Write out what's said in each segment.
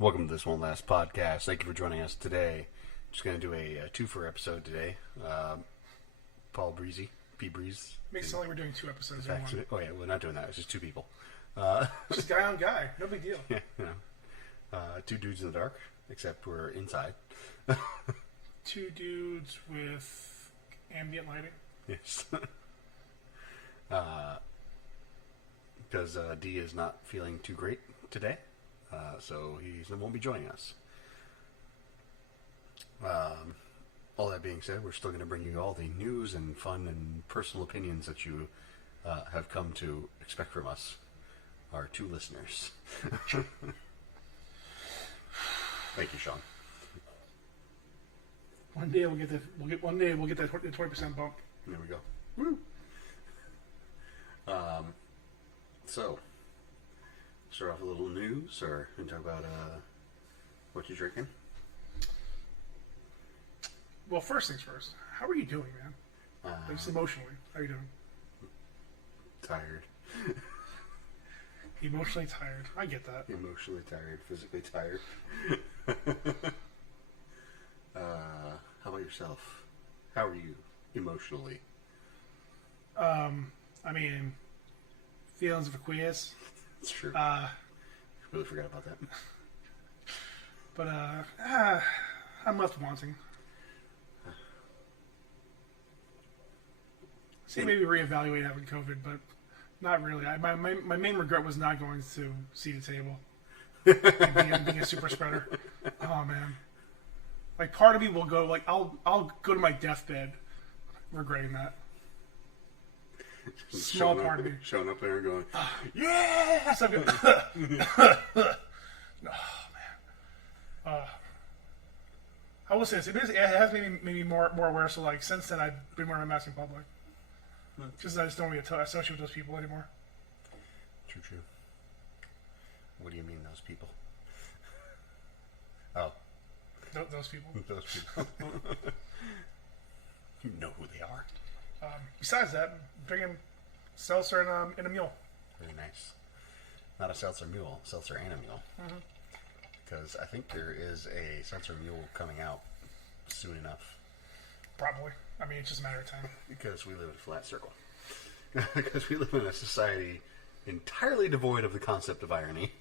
Welcome to this one last podcast. Thank you for joining us today. Just going to do a twofer episode today. Paul Breezy, P. Breeze. Makes it sound like we're doing two episodes in one. Oh yeah, we're not doing that. It's just two people. Just guy on guy. No big deal. Yeah, you know. Two dudes in the dark, except we're inside. Two dudes with ambient lighting. Yes. Because D is not feeling too great today. So he won't be joining us. All that being said, we're still going to bring you all the news and fun and personal opinions that you have come to expect from us, our two listeners. Thank you, Sean. One day we'll get that 20% bump. There we go. Woo! So, start off with a little news, or and talk about what you're drinking. Well, first things first. How are you doing, man? Like, just emotionally, how are you doing? Tired. Emotionally tired. I get that. Emotionally tired, physically tired. How about yourself? How are you emotionally? I mean, feelings of a quiz. It's true. Really forgot about that. But I'm left wanting. See, maybe reevaluate having COVID, but not really. My main regret was not going to see the table. And being a super spreader. Oh man. Like, part of me will go, like, I'll go to my deathbed regretting that. Small part of me. Showing up there and going, yes! I'm good. Oh, man. I will say this. It has made me more aware, so, like, since then, I've been wearing my mask in public. Because I just don't want to associate with those people anymore. True. What do you mean, those people? Oh. Those people. Those people. You know who they are. Besides that, drinking seltzer and a mule. Very nice. Not a seltzer mule, seltzer and a mule. Because I think there is a seltzer mule coming out soon enough. Probably. I mean, it's just a matter of time. Because we live in a flat circle. Because we live in a society entirely devoid of the concept of irony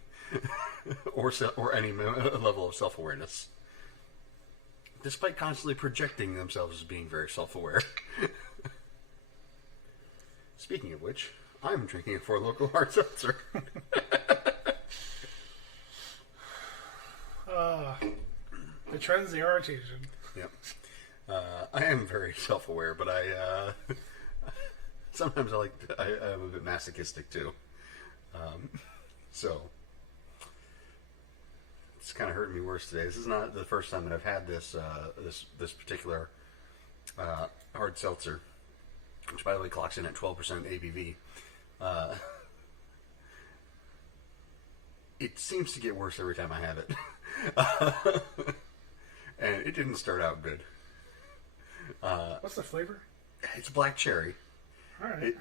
or any level of self-awareness. Despite constantly projecting themselves as being very self-aware. Speaking of which, I'm drinking a Four Loko hard seltzer. The trends, they are changing. Yep. I am very self-aware, but I sometimes I'm a bit masochistic too. So it's kind of hurting me worse today. This is not the first time that I've had this particular hard seltzer, which by the way clocks in at 12% ABV. It seems to get worse every time I have it. And it didn't start out good. What's the flavor? It's black cherry. All right.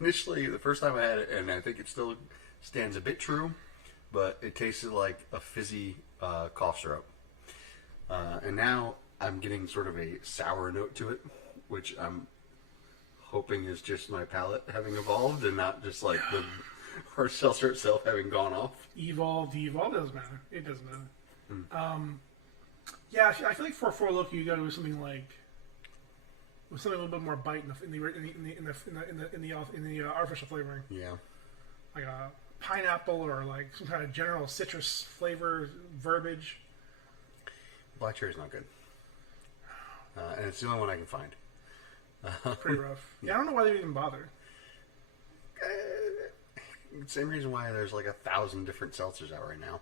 Initially, the first time I had it, and I think it still stands a bit true, but it tasted like a fizzy cough syrup. And now I'm getting sort of a sour note to it, which I'm hoping is just my palate having evolved and not just like the hard seltzer itself having gone off. Evolved doesn't matter. It doesn't matter. Yeah, I feel like for Four Loko you got to do something like with something a little bit more bite in the artificial flavoring. Yeah, like a pineapple or like some kind of general citrus flavor verbiage. Black cherry's not good, and it's the only one I can find. Pretty rough. Yeah, I don't know why they even bothered. Same reason why there's like 1,000 different seltzers out right now.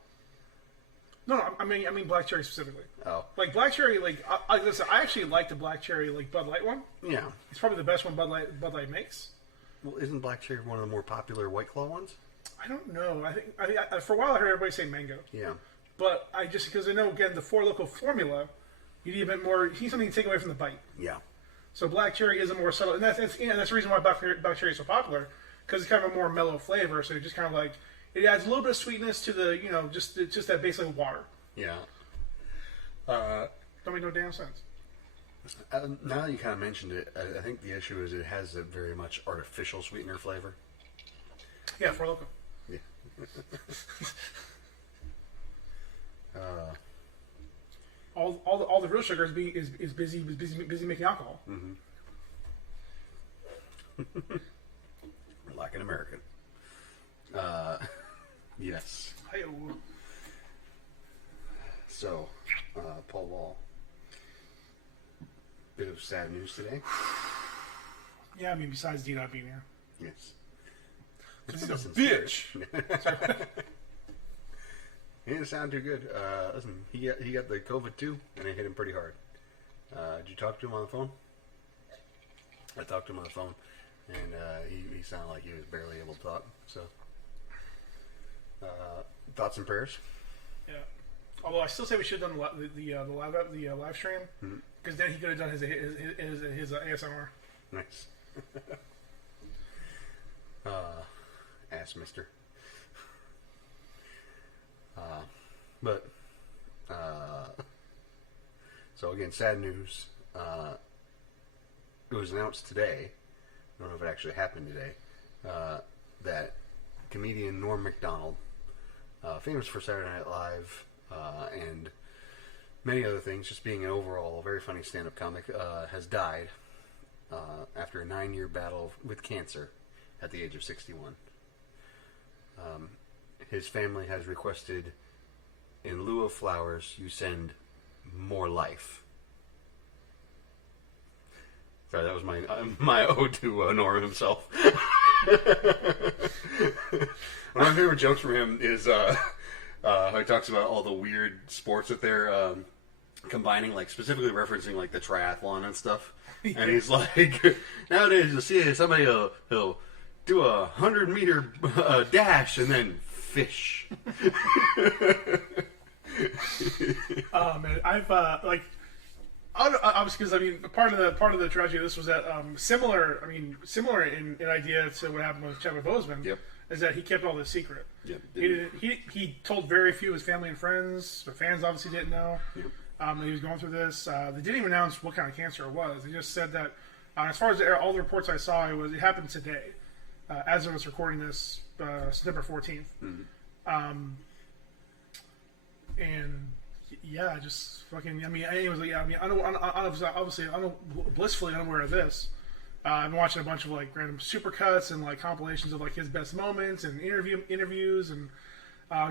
No, I mean black cherry specifically. Oh, like black cherry. Like listen, I actually like the black cherry like Bud Light one. Yeah, it's probably the best one Bud Light makes. Well, isn't black cherry one of the more popular White Claw ones? I don't know. I think for a while I heard everybody say mango. Yeah, but I just because I know again the Four Loko formula, you need a bit more. You need something to take away from the bite. Yeah. So black cherry is a more subtle, and that's the reason why black cherry is so popular because it's kind of a more mellow flavor. So it just kind of like it adds a little bit of sweetness to the, just that base like water. Yeah. Don't make no damn sense. Now that you kind of mentioned it, I think the issue is it has a very much artificial sweetener flavor. Yeah, for local. Yeah. All the real sugar is busy making alcohol. Mm-hmm. Like an American. Yes. Hi-yo. So, Paul Wall. Bit of sad news today. Yeah, I mean, besides D not being here. Yes. Because he's a bitch. He didn't sound too good. Listen, he got the COVID too, and it hit him pretty hard. Did you talk to him on the phone? I talked to him on the phone, and he sounded like he was barely able to talk. So, thoughts and prayers. Yeah. Although I still say we should have done the live stream, because then he could have done his ASMR. Nice. Ass mister. So again, sad news. It was announced today, I don't know if it actually happened today, that comedian Norm Macdonald, famous for Saturday Night Live and many other things, just being an overall very funny stand-up comic, has died after a 9-year battle with cancer at the age of 61. His family has requested, in lieu of flowers, you send more life. Sorry, that was my ode to Norm himself. One of my favorite jokes from him is how he talks about all the weird sports that they're combining, like specifically referencing like the triathlon and stuff. Yeah. And he's like, nowadays you'll see somebody he'll do 100-meter dash and then fish. Oh man, I've obviously, because I mean part of the tragedy of this was that similar in idea to what happened with Chadwick Boseman. Yep. Is that he kept all this secret. Yep. He told very few of his family and friends. The fans obviously didn't know. Yep. That he was going through this. They didn't even announce what kind of cancer it was. They just said that as far as all the reports I saw, it happened today, as I was recording this, September 14th. Mm-hmm. And yeah, just fucking. I mean, anyways, yeah. I mean, obviously, blissfully unaware of this. I've been watching a bunch of like random supercuts and like compilations of like his best moments and interviews, and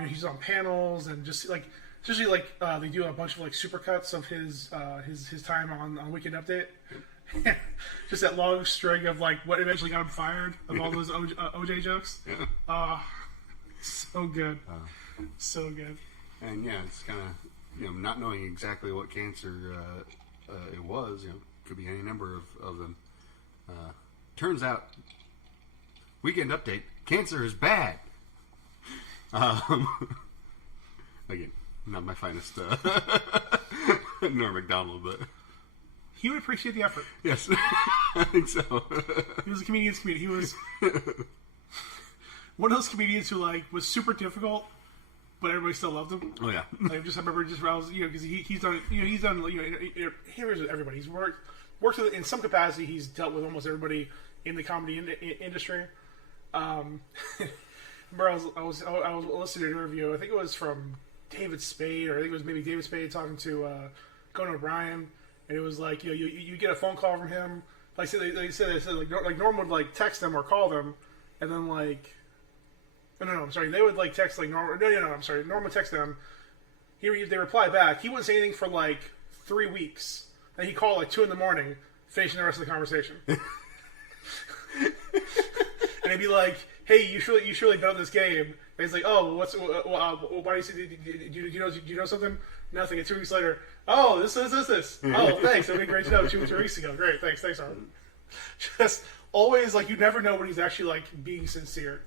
he's on panels and just like, especially like they do a bunch of like supercuts of his time on Weekend Update. Just that long string of like what eventually got him fired of all those OJ jokes. Yeah. So good, so good. And yeah, it's kind of not knowing exactly what cancer it was. Could be any number of them. Turns out, Weekend Update, cancer is bad. Again, not my finest Norm Macdonald, but he would appreciate the effort. Yes, I think so. He was a comedian's comedian. He was one of those comedians who like was super difficult, but everybody still loved him. Oh yeah. I remember I was because he's done here's everybody. He's worked with, in some capacity. He's dealt with almost everybody in the comedy industry. Remember I was listening to an interview. I think it was from David Spade, or I think it was maybe David Spade talking to Conan O'Brien, and it was like you get a phone call from him. Like they said like Norm would like text them or call them, and then like. No, I'm sorry. They would like text like Norm. No, I'm sorry. Norm would text them. They reply back. He wouldn't say anything for like 3 weeks. And he'd call like 2 a.m, finishing the rest of the conversation. And he'd be like, "Hey, you surely bet on this game." And he's like, "Oh, why do you say? Do you know something? Nothing." And 2 weeks later, "Oh, this. Oh, thanks. I did a great job 2 weeks ago. Great, thanks, Arnold." Just always like you never know when he's actually like being sincere.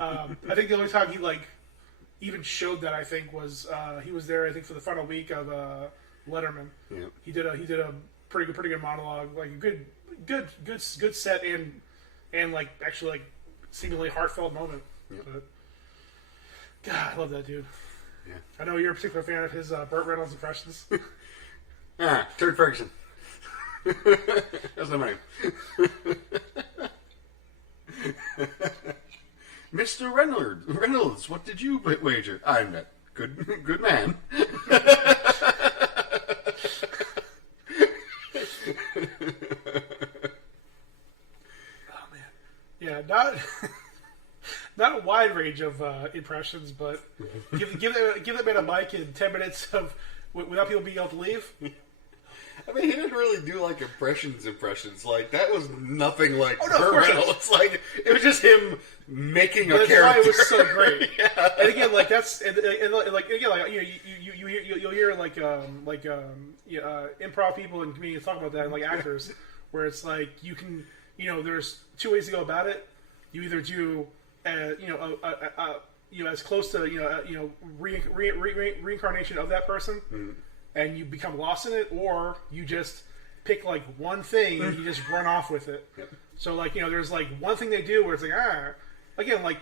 I think the only time he like even showed that I think was he was there I think for the final week of Letterman. Yep. He did a pretty good monologue, like a good set and like actually like seemingly heartfelt moment. Yep. But God, I love that dude. Yeah. I know you're a particular fan of his Burt Reynolds impressions. Turd Ferguson. That's not my name. Mr. Reynolds, what did you wager? I'm that good man. Oh man, yeah, not a wide range of impressions, but give that man a mic in 10 minutes of without people being able to leave. I mean, he didn't really do like impressions. Like that was nothing like Burt Reynolds. Like it was just him making a character. That's why it was so great. Yeah. And again, like that's and like again, like you'll hear like improv people and comedians talk about that, and like actors, where it's like you can there's two ways to go about it. You either do as close to reincarnation of that person. Mm-hmm. And you become lost in it, or you just pick like one thing and you just run off with it. Yep. So like there's like one thing they do where it's like again like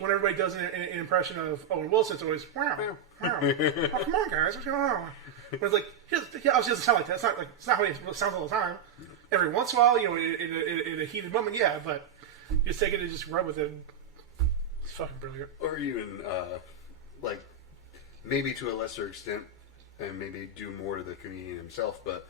when everybody does an impression of Owen Wilson, it's always wow. Oh, come on guys, what's going on? But it's like it doesn't sound like that. It's not how it sounds all the time. Every once in a while, in a heated moment, yeah, but you just take it and just run with it. It's fucking brilliant. Or even like maybe to a lesser extent. And maybe do more to the comedian himself, but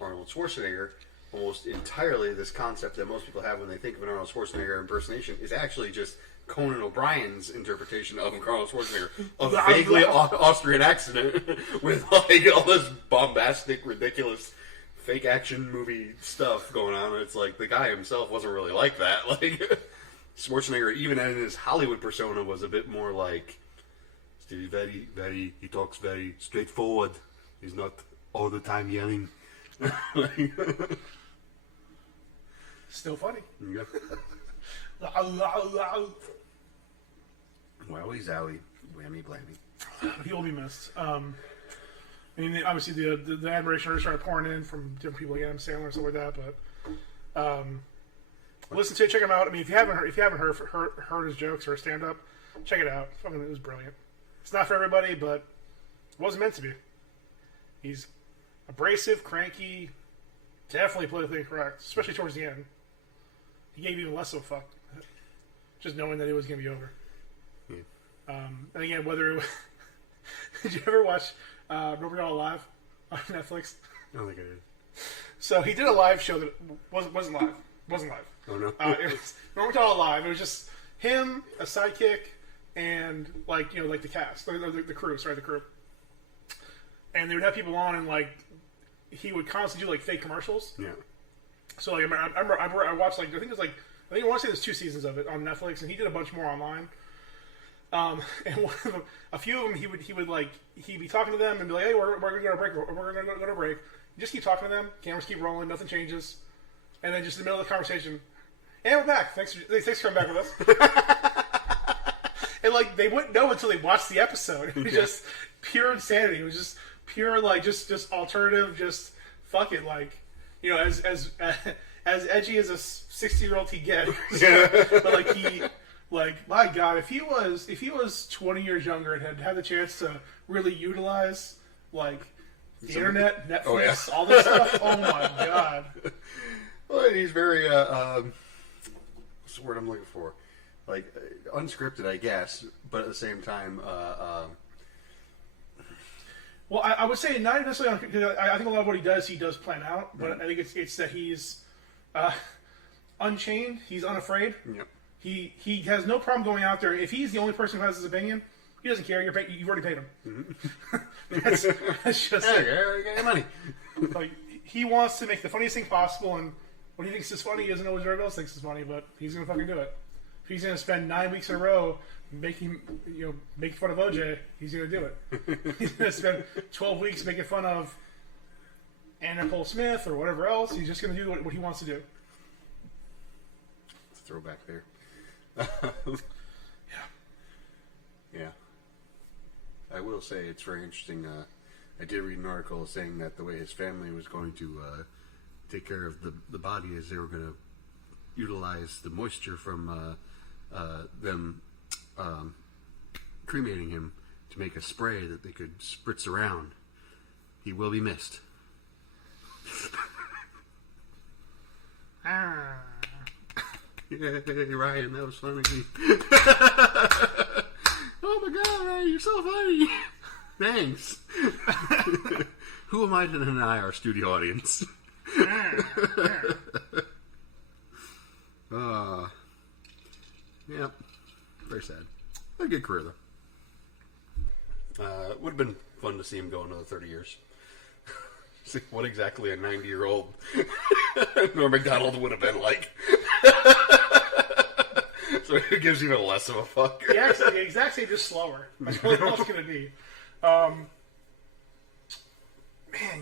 Arnold Schwarzenegger, almost entirely this concept that most people have when they think of an Arnold Schwarzenegger impersonation is actually just Conan O'Brien's interpretation of Arnold Schwarzenegger, a vaguely Austrian accent with like all this bombastic, ridiculous, fake action movie stuff going on. And it's like the guy himself wasn't really like that. Like Schwarzenegger, even in his Hollywood persona, was a bit more like. He talks very straightforward. He's not all the time yelling. Still funny. Yeah. Wowie zowie, whammy blammy. He will be missed. I mean, obviously the admiration already started pouring in from different people, like Adam Sandler and stuff like that. But listen to it, check him out. I mean, if you haven't heard his jokes or stand up, check it out. Fucking, it was brilliant. It's not for everybody, but it wasn't meant to be. He's abrasive, cranky, definitely politically incorrect, especially towards the end. He gave even less of a fuck, just knowing that it was going to be over. Yeah. And again, whether it was did you ever watch Robert All Alive on Netflix? I don't think I did. So he did a live show that wasn't live. Wasn't live. Oh no. It was Robert All Alive. It was just him, a sidekick. And like like the cast, the crew, the crew, and they would have people on, and like he would constantly do like fake commercials. Yeah. So like I watched like I think I want to say there's 2 seasons of it on Netflix, and he did a bunch more online. And one of them, a few of them, he'd be talking to them and be like, hey, we're gonna go to break. We're gonna go to break. You just keep talking to them. Cameras keep rolling. Nothing changes. And then just in the middle of the conversation, and we're back. Thanks for coming back with us. And like they wouldn't know until they watched the episode. It was just pure insanity. It was just pure like just alternative, just fuck it, like as edgy as a 60-year-old he gets. But like he my God, if he was 20 years younger and had the chance to really utilize like the internet, Netflix, all this stuff, oh my God. Well, he's very what's the word I'm looking for? Like unscripted, I guess, but at the same time, well, I would say not necessarily. I think a lot of what he does plan out. But I think it's that he's unchained. He's unafraid. Yep. He has no problem going out there. If he's the only person who has his opinion, he doesn't care. You've already paid him. Mm-hmm. that's just get your money. Like he wants to make the funniest thing possible, and what he thinks is funny, he doesn't know what everybody else thinks is funny, but he's gonna fucking do it. If he's gonna spend 9 weeks in a row making fun of OJ, he's gonna do it. He's gonna spend 12 weeks making fun of Anna Nicole Smith or whatever else. He's just gonna do what he wants to do. Let's throw back there. Yeah. I will say it's very interesting. I did read an article saying that the way his family was going to take care of the body is they were going to utilize the moisture from them cremating him to make a spray that they could spritz around. He will be missed. Yay, Ryan, that was funny. Oh my god, Ryan, you're so funny. Thanks. Who am I to deny our studio audience? Yep. Very sad. A good career, though. It would have been fun to see him go another 30 years. See what exactly a 90-year-old Norm Macdonald would have been like. So it gives even less of a fuck. Yeah, the exact same, just slower. That's what it's going to be. Man,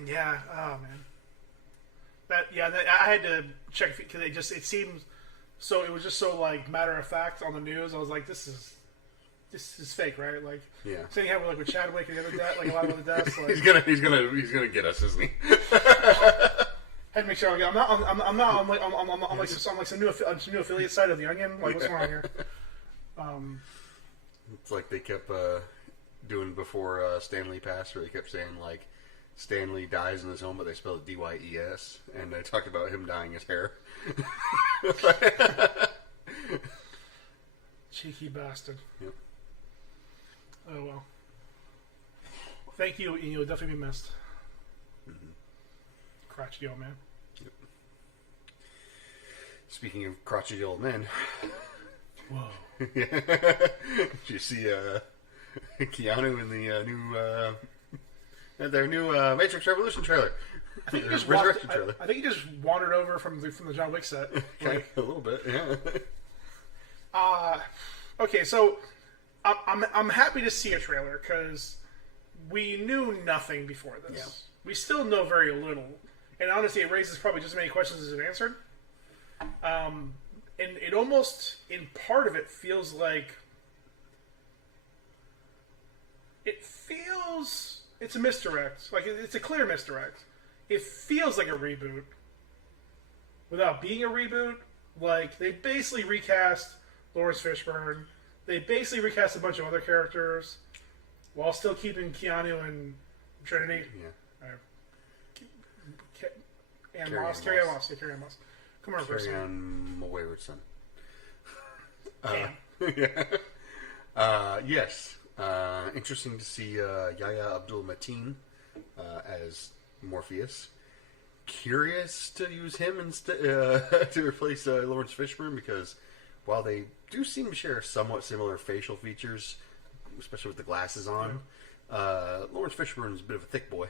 yeah. Oh, man. I had to check because it seems so. It was just so like matter of fact on the news. I was like, this is fake, right? Like, yeah. Same thing with Chadwick and the other death, like a lot of other deaths. Like, he's gonna get us, isn't he? Had to make sure I'm not on like some new affiliate site of the Onion. Like, what's going on here? It's like they kept doing before Stanley passed, where they kept saying like Stanley dies in his home, but they spelled it D-Y-E-S, and they talked about him dyeing his hair. Cheeky bastard. Yep. Oh well. Thank you, and you'll definitely be missed. Mm-hmm. Crotchety old man. Yep. Speaking of crotchety old men. Whoa. Did you see Keanu in the their new Matrix Revolution trailer? I think Resurrection I think he just wandered over from the John Wick set. Like, a little bit, yeah. Okay, so I'm happy to see a trailer because we knew nothing before this. Yeah. We still know very little, and honestly, it raises probably just as many questions as it answered. And it almost, in part of it, feels like it's a misdirect. Like, it's a clear misdirect. It feels like a reboot without being a reboot. Like, they basically recast Lawrence Fishburne. They basically recast a bunch of other characters while still keeping Keanu and Trinity. Yeah. Carrie Ann Moss. Come on, Carry on, my wayward son. Damn. Yeah. Yes. Interesting to see Yahya Abdul-Mateen as Morpheus. Curious to use him instead to replace Lawrence Fishburne, because while they do seem to share somewhat similar facial features, especially with the glasses on, Lawrence Fishburne is a bit of a thick boy,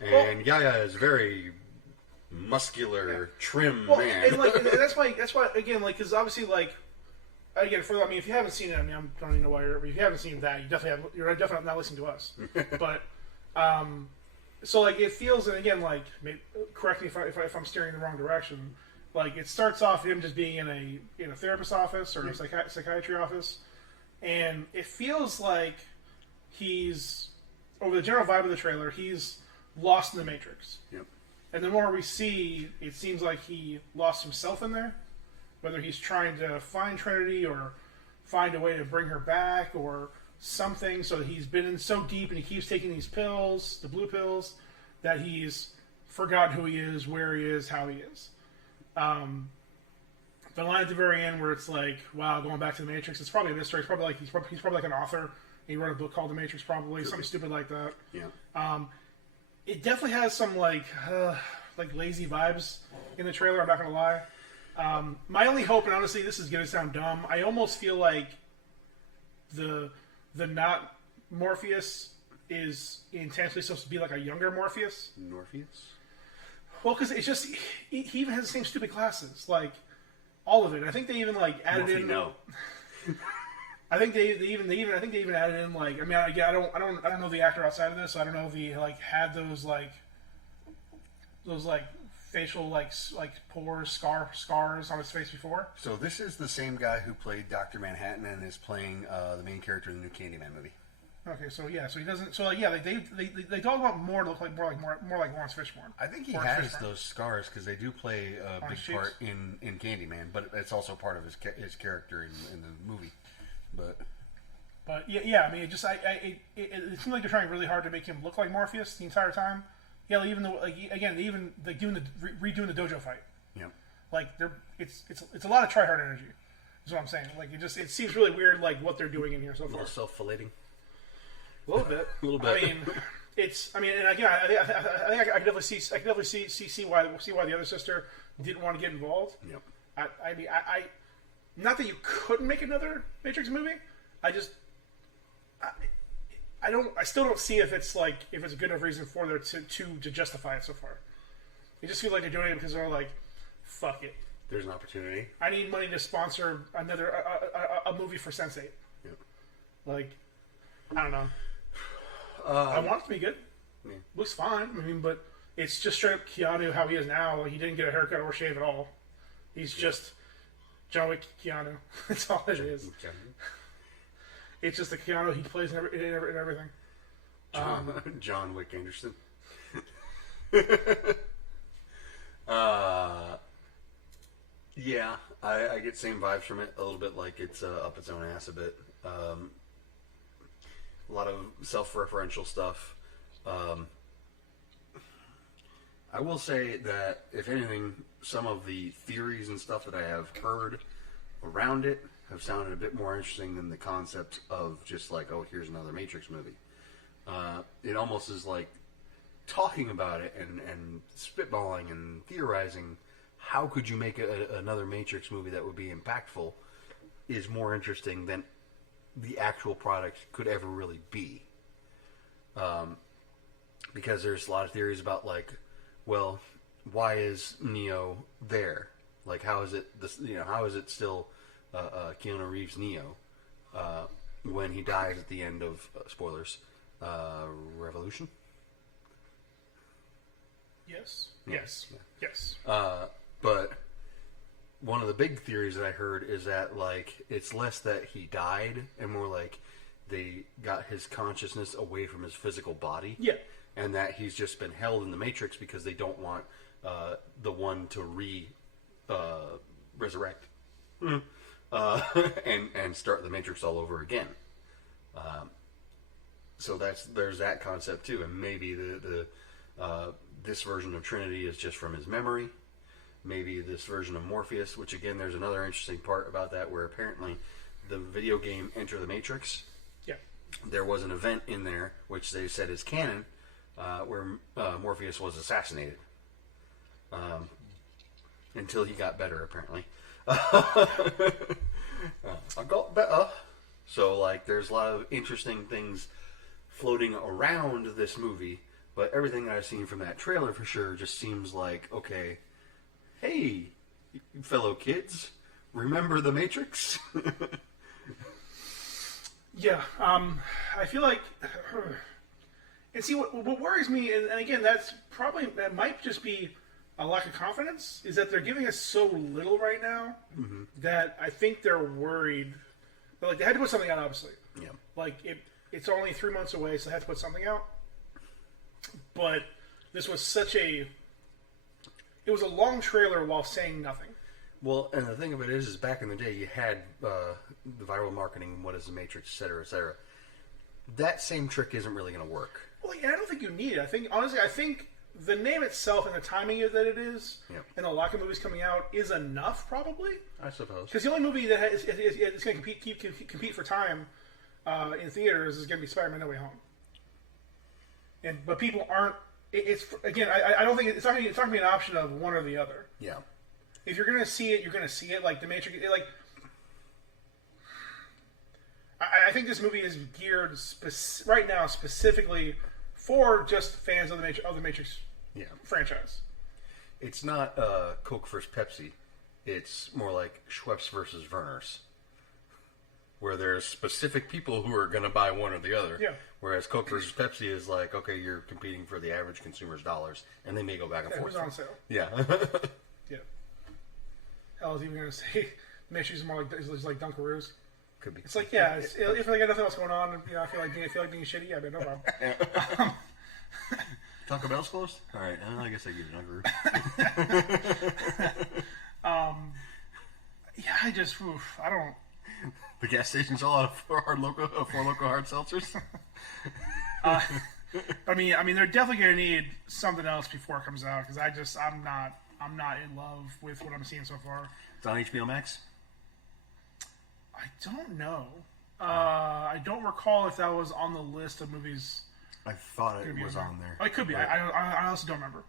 and Yahya is very muscular, trim man. And that's why again, like, because obviously, like, again, if you haven't seen it, I don't even know why if you haven't seen that, you're definitely not listening to us. But so like it feels, and again, like, correct me if I'm steering in the wrong direction. Like, it starts off him just being in a therapist's office or a psychiatry office, and it feels like he's, over the general vibe of the trailer, he's lost in the Matrix. Yep. And the more we see, it seems like he lost himself in there. Whether he's trying to find Trinity or find a way to bring her back or something, so he's been in so deep and he keeps taking these pills, the blue pills, that he's forgotten who he is, where he is, how he is. The line at the very end where it's like, wow, going back to the Matrix, it's probably a mystery. It's probably like he's probably like an author. He wrote a book called The Matrix, probably something stupid like that. Yeah. It definitely has some like lazy vibes in the trailer. I'm not gonna lie. My only hope, and honestly, this is gonna sound dumb, I almost feel like the not Morpheus is intentionally supposed to be like a younger Morpheus. Morpheus? Well, because it's just he even has the same stupid glasses, like all of it. I think they even like added in. No. I think they even added in, like, I mean, I don't know the actor outside of this, so I don't know if he like had those facial like pores, scars on his face before. So this is the same guy who played Dr. Manhattan and is playing the main character in the new Candyman movie. Okay, so yeah, so he doesn't. So like, yeah, they talk about more to look like more like Lawrence Fishburne. I think he has those scars because they do play a big part in Candyman, but it's also part of his character in the movie. But But yeah. I mean, it seems like they're trying really hard to make him look like Morpheus the entire time. Yeah, like, even though doing redoing the dojo fight. Yeah. Like it's a lot of try hard energy. Is what I'm saying. Like it seems really weird. Like what they're doing in here so far. A little self-fillating. A little bit. A little bit. And again, I think I could definitely see why the other sister didn't want to get involved. Yep. I not that you couldn't make another Matrix movie. I still don't see if it's a good enough reason for there to justify it so far. It just feels like they're doing it because they're like, fuck it. There's an opportunity. I need money to sponsor another a movie for Sense8. Yep. Like, I don't know. I want it to be good. Yeah. Looks fine. I mean, but it's just straight up Keanu how he is now. Like, he didn't get a haircut or shave at all. He's just John Wick Keanu. That's all it is. It's just the Keanu he plays in everything. John Wick Anderson. Yeah, I get same vibes from it. A little bit like it's up its own ass a bit. A lot of self-referential stuff. I will say that, if anything, some of the theories and stuff that I have heard around it have sounded a bit more interesting than the concept of just like, oh, here's another Matrix movie. It almost is like talking about it and spitballing and theorizing how could you make another Matrix movie that would be impactful is more interesting than the actual product could ever really be. Because there's a lot of theories about, like, well, why is Neo there? Like, how is it how is it still Keanu Reeves Neo when he dies at the end of spoilers, Revolution? Yes. Yeah. Yes. Yeah. Yes. But one of the big theories that I heard is that, like, it's less that he died and more like they got his consciousness away from his physical body. Yeah. And that he's just been held in the Matrix because they don't want the one to resurrect and start the Matrix all over again. So there's that concept too, and maybe the this version of Trinity is just from his memory. Maybe this version of Morpheus, which again, there's another interesting part about that, where apparently the video game Enter the Matrix, yeah, there was an event in there which they said is canon, where Morpheus was assassinated. Until he got better, apparently. I got better. So, like, there's a lot of interesting things floating around this movie, but everything that I've seen from that trailer for sure just seems like, okay, hey, fellow kids, remember the Matrix? Yeah, I feel like, and see what worries me, and again, that might just be a lack of confidence, is that they're giving us so little right now that I think they're worried. But, like, they had to put something out, obviously. Yeah. Like, it's only 3 months away, so they had to put something out. But this was it was a long trailer while saying nothing. Well, and the thing of it is back in the day, you had the viral marketing, what is the Matrix, et cetera, et cetera. That same trick isn't really going to work. Well, yeah, I don't think you need it. Honestly, I think the name itself and the timing that it is, and the lack of movies coming out is enough, probably. I suppose. Because the only movie that is going to compete for time in theaters is going to be Spider-Man: No Way Home. But people aren't. It's again. I don't think it's not going to be an option of one or the other. Yeah. If you're going to see it, you're going to see it. Like the Matrix. I think this movie is geared right now specifically for just fans of the Matrix franchise. It's not Coke versus Pepsi. It's more like Schweppes versus Verner's, where there's specific people who are going to buy one or the other. Yeah. Whereas Coke versus Pepsi is like, okay, you're competing for the average consumer's dollars, and they may go back and forth. It was on sale. Yeah. Yeah. Hell, I was even going to say Matrix is more like Dunkaroos. Could be. It's like, yeah, if I got nothing else going on, I feel like being shitty, yeah, but no problem. Taco Bell's closed? All right, I guess I give it Dunkaroo. Yeah, I don't. The gas station's all out of four local hard seltzers. I mean, they're definitely going to need something else before it comes out because I'm not in love with what I'm seeing so far. It's on HBO Max. I don't know. I don't recall if that was on the list of movies. I thought it was on there. Oh, it could be. I honestly don't remember.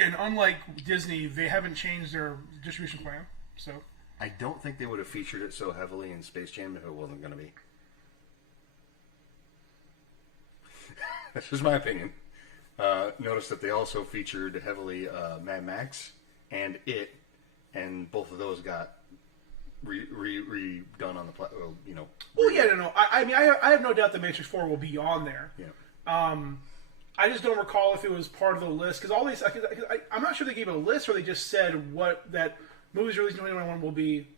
And unlike Disney, they haven't changed their distribution plan. So I don't think they would have featured it so heavily in Space Jam if it wasn't going to be. That's just my opinion. Notice that they also featured heavily Mad Max and It, and both of those got redone on the platform. Well, yeah, no. I mean, I have no doubt that Matrix 4 will be on there. Yeah. I just don't recall if it was part of the list because all these. I'm not sure they gave a list or they just said that movies released in 2021 will be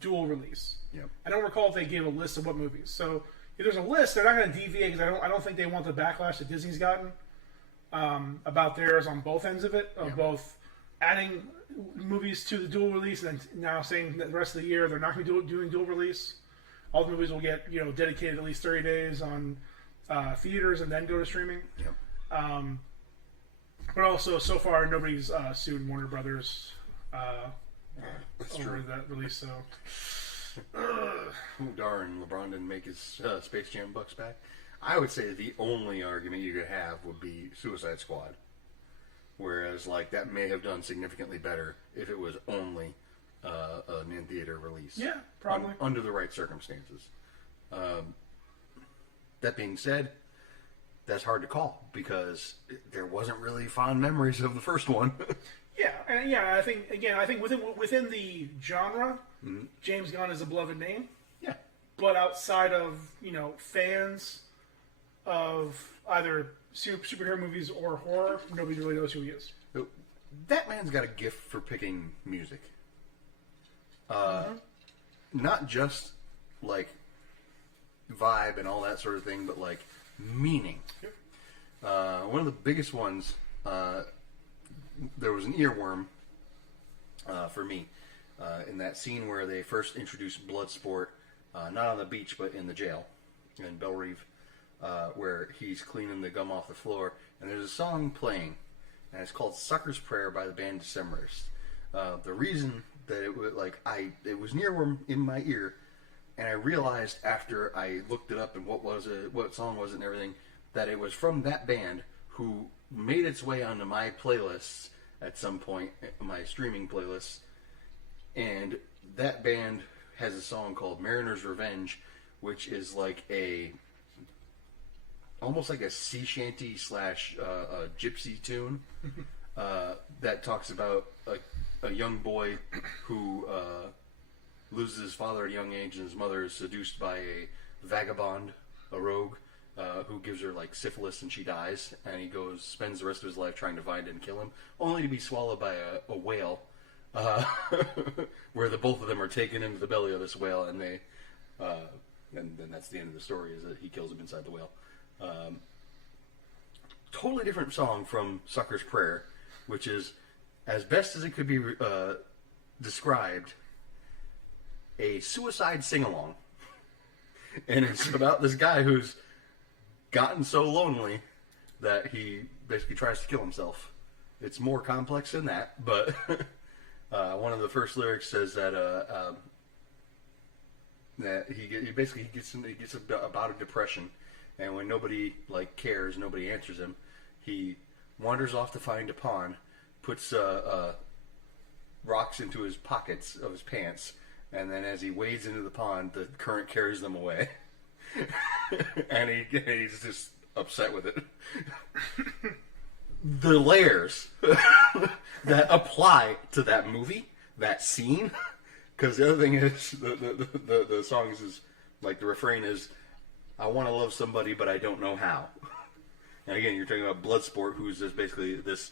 dual release. Yep. I don't recall if they gave a list of what movies. So if there's a list, they're not going to deviate because I don't think they want the backlash that Disney's gotten about theirs on both ends of it, of both adding movies to the dual release and then now saying that the rest of the year they're not going to be doing dual release. All the movies will get dedicated at least 30 days on theaters and then go to streaming. Yep. But also, so far, nobody's sued Warner Brothers That's over true. that release. So, Darn, LeBron didn't make his Space Jam bucks back. I would say the only argument you could have would be Suicide Squad. Whereas, that may have done significantly better if it was only an in-theater release. yeah, probably. Under the right circumstances. That being said, that's hard to call because there wasn't really fond memories of the first one. I think within the genre, James Gunn is a beloved name. Yeah. But outside of fans of either superhero movies or horror, nobody really knows who he is. That man's got a gift for picking music. Not just vibe and all that sort of thing, but meaning. Yep. One of the biggest ones, there was an earworm for me in that scene where they first introduced Bloodsport, not on the beach but in the jail in Belle Reve, where he's cleaning the gum off the floor, and there's a song playing, and it's called "Sucker's Prayer" by the band Decemberists. The reason that it was an earworm in my ear. And I realized after I looked it up and what song was it and everything, that it was from that band who made its way onto my playlists at some point, my streaming playlists. And that band has a song called Mariner's Revenge, which is almost like a sea shanty / a gypsy tune that talks about a young boy who loses his father at a young age, and his mother is seduced by a vagabond, a rogue, who gives her syphilis, and she dies. And he spends the rest of his life trying to find and kill him, only to be swallowed by a whale, where the both of them are taken into the belly of this whale, and and then that's the end of the story, is that he kills him inside the whale. Totally different song from Sucker's Prayer, which is, as best as it could be described, a suicide sing-along. And it's about this guy who's gotten so lonely that he basically tries to kill himself. It's more complex than that, but one of the first lyrics says that he gets about a depression, and when nobody cares, nobody answers him, he wanders off to find a pond, puts rocks into his pockets of his pants, and then as he wades into the pond, the current carries them away. And he's just upset with it. The layers that apply to that movie, that scene, because the other thing is, the songs is, the refrain is, I want to love somebody, but I don't know how. And again, you're talking about Bloodsport, who's just basically this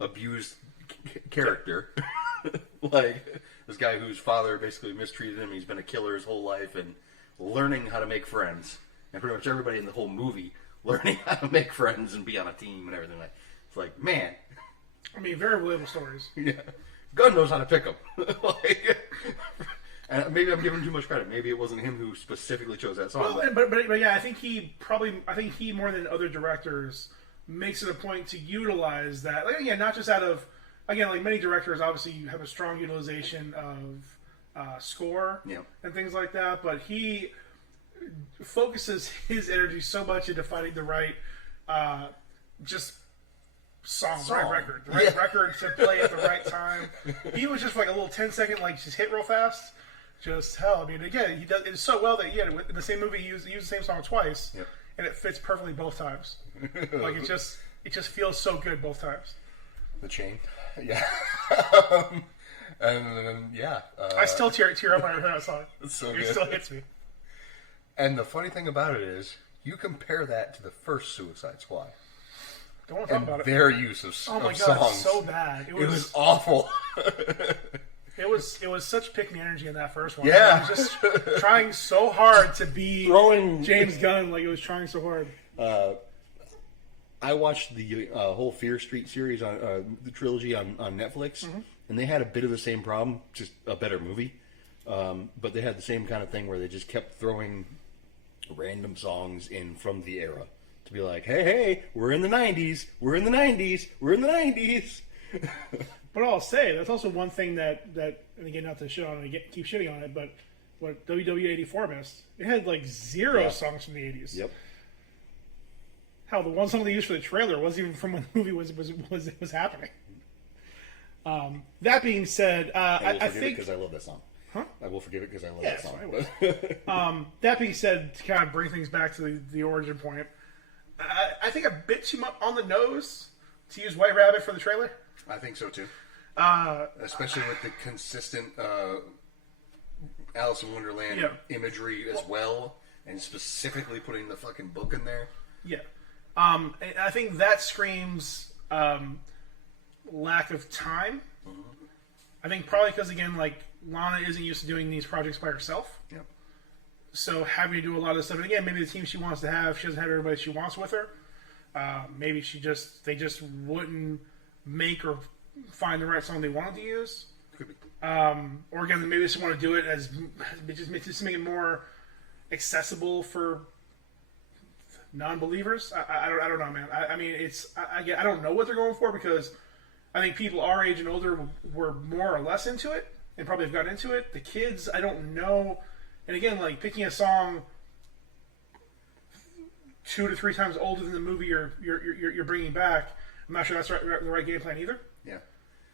abused character. This guy whose father basically mistreated him. He's been a killer his whole life, and learning how to make friends. And pretty much everybody in the whole movie learning how to make friends and be on a team and everything. It's man. I mean, very relatable stories. Yeah. Gunn knows how to pick them. And maybe I'm giving him too much credit. Maybe it wasn't him who specifically chose that song. Well, but yeah, I think he more than other directors makes it a point to utilize that. Like, again, not just out of, again, like many directors obviously have a strong utilization of score and things like that, but he focuses his energy so much into finding the right just song. Right record. The right record to play at the right time. He was just like a little 10-second, like, just hit real fast. Just hell. I mean, again, he does it so well that in the same movie he used the same song twice, and it fits perfectly both times. Like it just feels so good both times. The chain, yeah, and I still tear up when I hear that song. It's so it good. Still hits me. And the funny thing about it is, you compare that to the first Suicide Squad. Don't want to talk about it. Their use of oh my god, songs. So bad. It was awful. It was such pick me energy in that first one. Yeah. It was just trying so hard to be Throwing James Gunn, like it was trying so hard. I watched the whole Fear Street series on the trilogy on Netflix, and they had a bit of the same problem, just a better movie. But they had the same kind of thing where they just kept throwing random songs in from the era to be like, hey, we're in the 90s, we're in the 90s, we're in the 90s. But I'll say that's also one thing that and again, not to shit on it, keep shitting on it, but what WW84 missed, it had like zero songs from the 80s. Yep. Hell, the one song they used for the trailer wasn't even from when the movie was happening. That being said, I think because I love that song. Huh? I will forgive it because I love that song. That being said, to kind of bring things back to the origin point, I think a bit too much on the nose to use White Rabbit for the trailer. I think so too. Especially with the consistent Alice in Wonderland imagery as well, and specifically putting the fucking book in there. Yeah. I think that screams lack of time. Mm-hmm. I think probably because, again, like, Lana isn't used to doing these projects by herself. Yep. So having to do a lot of stuff, and again, maybe the team she wants to have, she doesn't have everybody she wants with her. Maybe they just wouldn't make or find the right song they wanted to use. Could be. Or again, maybe they just want to do it as just make it more accessible for non-believers. I don't know, man. I mean, I don't know what they're going for, because I think people our age and older were more or less into it and probably have gotten into it. The kids, I don't know. And again, like, picking a song 2 to 3 times older than the movie you're bringing back, I'm not sure that's the right game plan either. Yeah.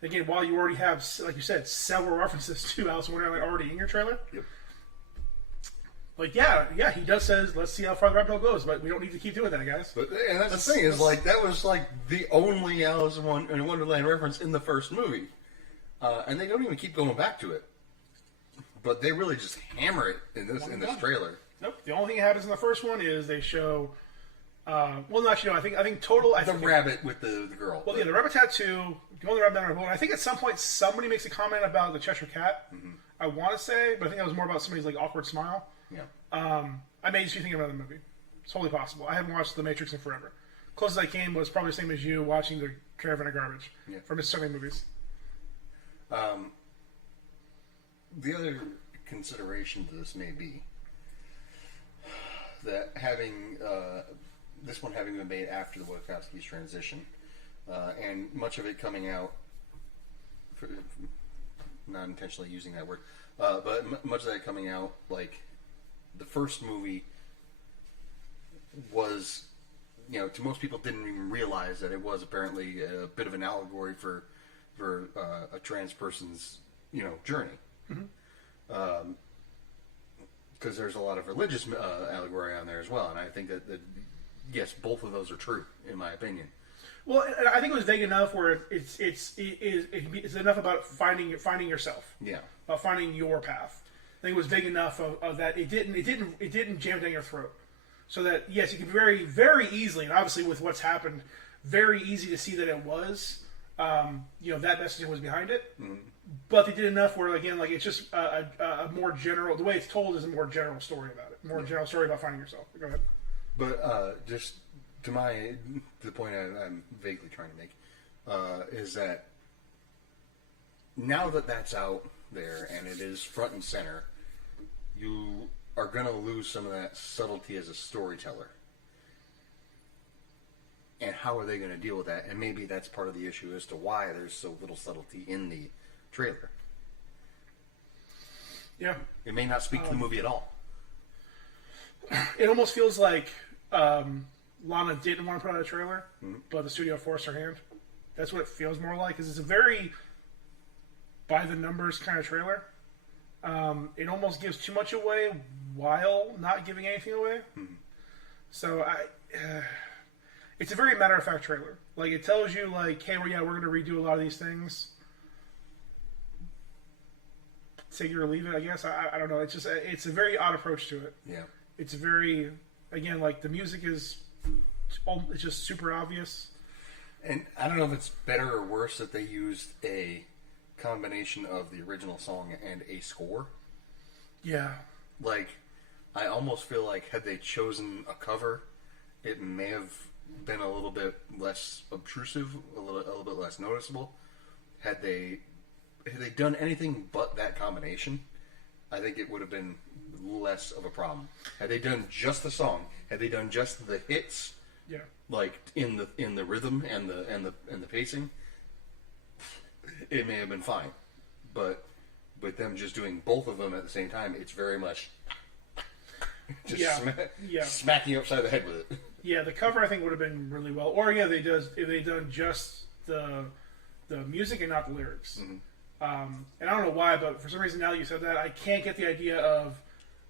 Again, while you already have, like you said, several references to Alice in Wonderland already in your trailer. Yep. Like, yeah, he does says, let's see how far the rabbit hole goes, but we don't need to keep doing that, guys. But and that's the thing is, like, that was like the only Alice in Wonderland reference in the first movie, and they don't even keep going back to it. But they really just hammer it in this trailer. Nope. The only thing that happens in the first one is they show. Well, no, actually, no. I think total. The rabbit with the girl. Well, yeah, the rabbit tattoo. Going the rabbit down her boat. I think at some point somebody makes a comment about the Cheshire Cat. Mm-hmm. I want to say, but I think that was more about somebody's like awkward smile. Yeah. I may just be thinking about the movie. It's totally possible. I haven't watched The Matrix in forever. Closest I came was probably the same as you watching The Caravan of Garbage from his Sony movies. The other consideration to this may be that having this one having been made after the Wachowskis' transition, and much of it coming out, not intentionally using that word, but much of that coming out, like, the first movie was, to most people didn't even realize that it was apparently a bit of an allegory for a trans person's, journey. Mm-hmm. Because there's a lot of religious allegory on there as well, and I think that yes, both of those are true in my opinion. Well, I think it was vague enough where it's enough about finding yourself. Yeah. About finding your path. I think it was vague enough of that it didn't jam down your throat. So that, yes, you can very, very easily, and obviously with what's happened, very easy to see that it was, that messaging was behind it. Mm-hmm. But they did enough where, again, like, it's just a more general, the way it's told is a more general story about it. More general story about finding yourself. Go ahead. But just to the point I'm vaguely trying to make, is that now that that's out there and it is front and center, you are going to lose some of that subtlety as a storyteller. And how are they going to deal with that? And maybe that's part of the issue as to why there's so little subtlety in the trailer. Yeah. It may not speak to the movie at all. It almost feels like Lana didn't want to put out a trailer, but the studio forced her hand. That's what it feels more like, because it's a very by-the-numbers kind of trailer. It almost gives too much away while not giving anything away. So it's a very matter-of-fact trailer. Like, it tells you, like, hey, we're going to redo a lot of these things. Take it or leave it, I guess. I don't know. It's just, it's a very odd approach to it. Yeah. It's very, again, like, the music is, it's just super obvious. And I don't know if it's better or worse that they used a combination of the original song and a score. Yeah. Like, I almost feel like had they chosen a cover, it may have been a little bit less obtrusive, a little bit less noticeable. Had they done anything but that combination, I think it would have been less of a problem. Had they done just the song, had they done just the hits, Yeah. like in the rhythm and the pacing, it may have been fine. But with them just doing both of them at the same time, it's very much just smacking you upside the head with it. Yeah, the cover I think would have been really well. Or if they done just the music and not the lyrics. And I don't know why, but for some reason now that you said that, I can't get the idea of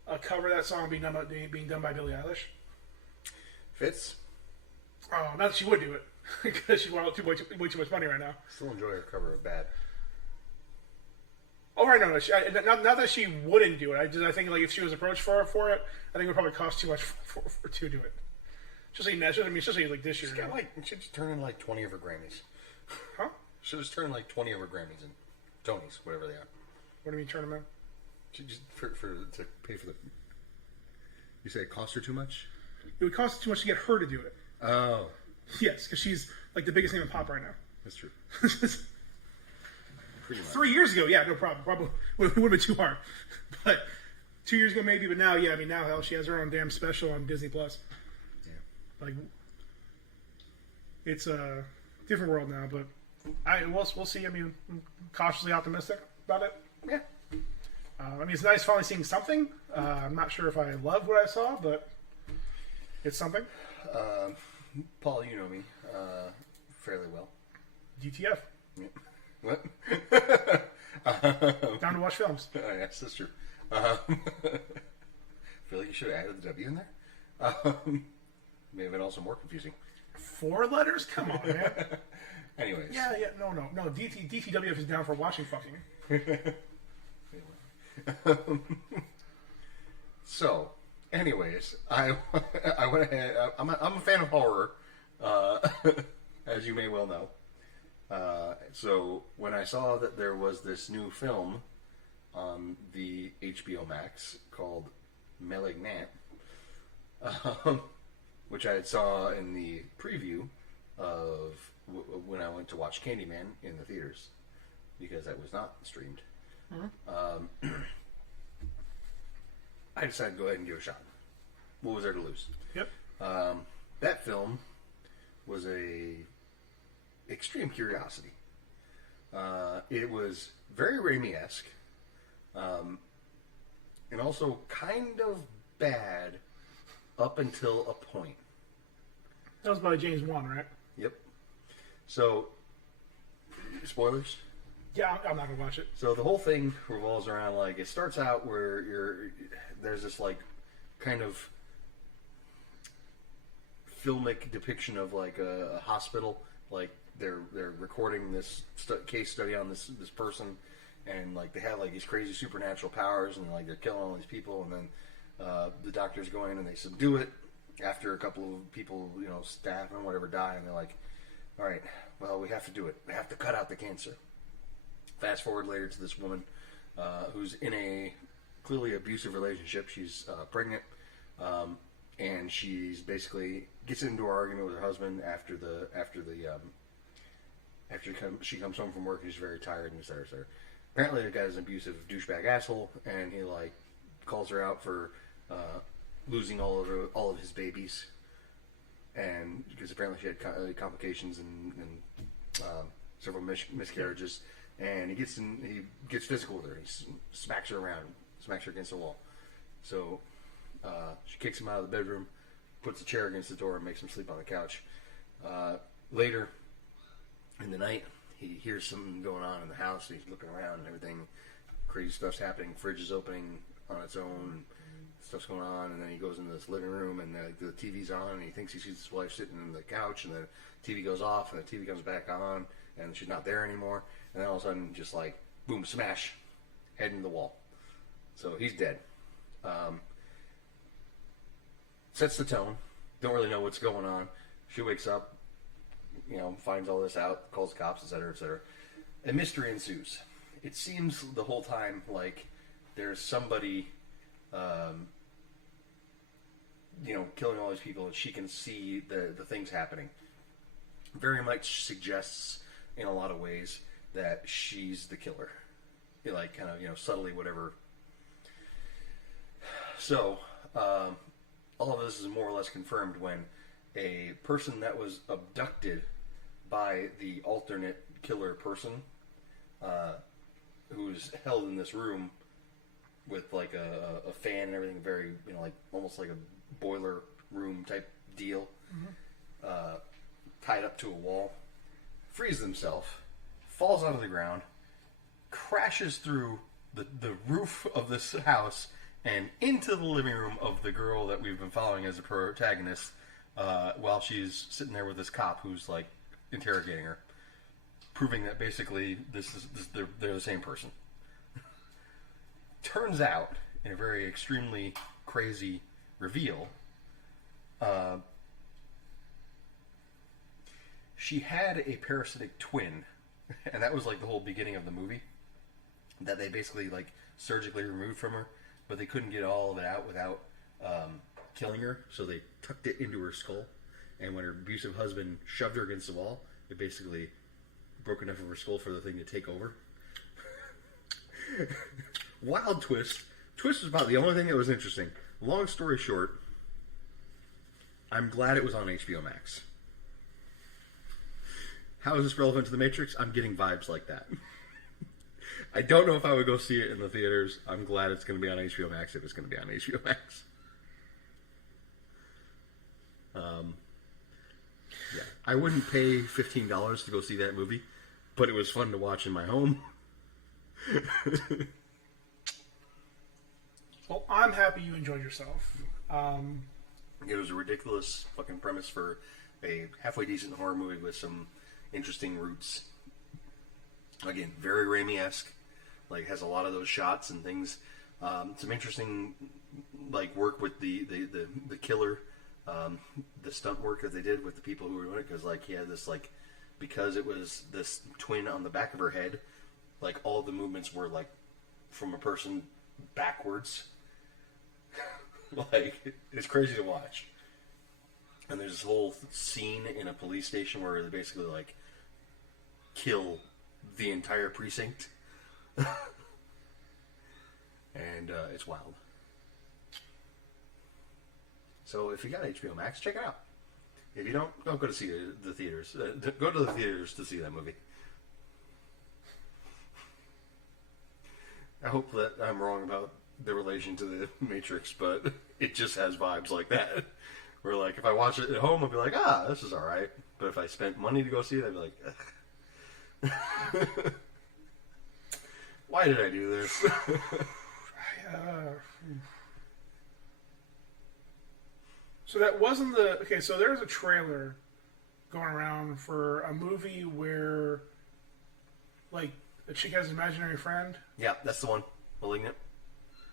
a cover of that song being done by Billie Eilish. Fits. Oh, not that she would do it, because she's way too much money right now. Still enjoy her cover of Bad. Oh, right, no, not that she wouldn't do it. I think like if she was approached for it, I think it would probably cost too much to do it. Especially like this year. She just turned in like 20 of her Grammys. Huh? She just turned like 20 of her Grammys and Tonys, whatever they are. What do you mean turn them in? She just to pay for the. You say it cost her too much? It would cost too much to get her to do it. Oh, Yes, because she's like the biggest name in pop right now. that's true. Pretty much. 3 years ago, yeah, no problem. Probably it would have been too hard. But 2 years ago, maybe. But now, yeah, I mean, now hell, she has her own damn special on Disney Plus. Yeah. Like, it's a different world now. But we'll see. I mean, I'm cautiously optimistic about it. Yeah. I mean, it's nice finally seeing something. I'm not sure if I love what I saw, but it's something. Paul, you know me fairly well. DTF. Yeah. What? Down to watch films. Oh, yes, that's true. I feel like you should have added the W in there. May have been also more confusing. 4 letters? Come on, man. Anyways. Yeah, no. DTWF is down for watching fucking. So, anyways, I went ahead. I'm a fan of horror, as you may well know. So when I saw that there was this new film on the HBO Max called Melignant, which I had saw in the preview of when I went to watch Candyman in the theaters, because that was not streamed. I decided to go ahead and give it a shot. What was there to lose? Yep. That film was a extreme curiosity. It was very Raimi-esque, and also kind of bad up until a point. That was by James Wan, right? Yep. So, spoilers? Yeah, I'm not gonna watch it. So the whole thing revolves around, like, it starts out where there's this, like, kind of filmic depiction of, like, a hospital. Like, they're recording this case study on this person, and, like, they have, like, these crazy supernatural powers, and, like, they're killing all these people, and then the doctors go in and they subdue it after a couple of people, staff and whatever die, and they're like, all right, well, we have to do it. We have to cut out the cancer. Fast forward later to this woman who's in a clearly abusive relationship. She's pregnant, and she's basically gets into an argument with her husband after the after she comes home from work, she's very tired and etc. Apparently, the guy's an abusive douchebag asshole, and he like calls her out for losing all of his babies, and because apparently she had complications and several miscarriages, and he gets physical with her. He smacks her around, smacks her against the wall. So she kicks him out of the bedroom, puts a chair against the door, and makes him sleep on the couch. Later in the night, he hears something going on in the house. He's looking around and everything. Crazy stuff's happening. Fridge is opening on its own. Stuff's going on, and then he goes into this living room, and the TV's on, and he thinks he sees his wife sitting on the couch, and the TV goes off, and the TV comes back on, and she's not there anymore. And then all of a sudden, just like, boom, smash, head into the wall. So he's dead. Sets the tone. Don't really know what's going on. She wakes up, finds all this out, calls the cops, etc., etc. A mystery ensues. It seems the whole time like there's somebody, killing all these people, and she can see the things happening. Very much suggests, in a lot of ways, that she's the killer. Subtly, whatever. So, all of this is more or less confirmed when a person that was abducted by the alternate killer person, who's held in this room with like a fan and everything, very almost like a boiler room type deal, tied up to a wall, frees himself, falls out of the ground, crashes through the roof of this house and into the living room of the girl that we've been following as a protagonist, while she's sitting there with this cop who's like interrogating her, proving that basically they're the same person. Turns out, in a very extremely crazy reveal, she had a parasitic twin, and that was like the whole beginning of the movie, that they basically like surgically removed from her, but they couldn't get all of it out without killing her, so they tucked it into her skull, and when her abusive husband shoved her against the wall, it basically broke enough of her skull for the thing to take over. Wild twist. Twist was about the only thing that was interesting. Long story short, I'm glad it was on HBO Max. How is this relevant to The Matrix? I'm getting vibes like that. I don't know if I would go see it in the theaters. I'm glad it's going to be on HBO Max if it's going to be on HBO Max. Yeah, I wouldn't pay $15 to go see that movie, but it was fun to watch in my home. Well, I'm happy you enjoyed yourself. It was a ridiculous fucking premise for a halfway decent horror movie with some interesting roots. Again, very Raimi-esque. Like, has a lot of those shots and things. Some interesting, like, work with the killer. The stunt work that they did with the people who were doing it. Because, like, he had this, like, because it was this twin on the back of her head, like, all the movements were, like, from a person backwards. Like, it's crazy to watch. And there's this whole scene in a police station where they basically, like, kill the entire precinct. And it's wild. So if you got HBO Max, check it out. If you don't go to see the theaters. Go to the theaters to see that movie. I hope that I'm wrong about the relation to the Matrix, but it just has vibes like that. Where, like, if I watch it at home, I'll be like, this is alright. But if I spent money to go see it, I'd be like, ugh. Why did I do this? So that wasn't the... Okay, so there's a trailer going around for a movie where, like, a chick has an imaginary friend. Yeah, that's the one. Malignant.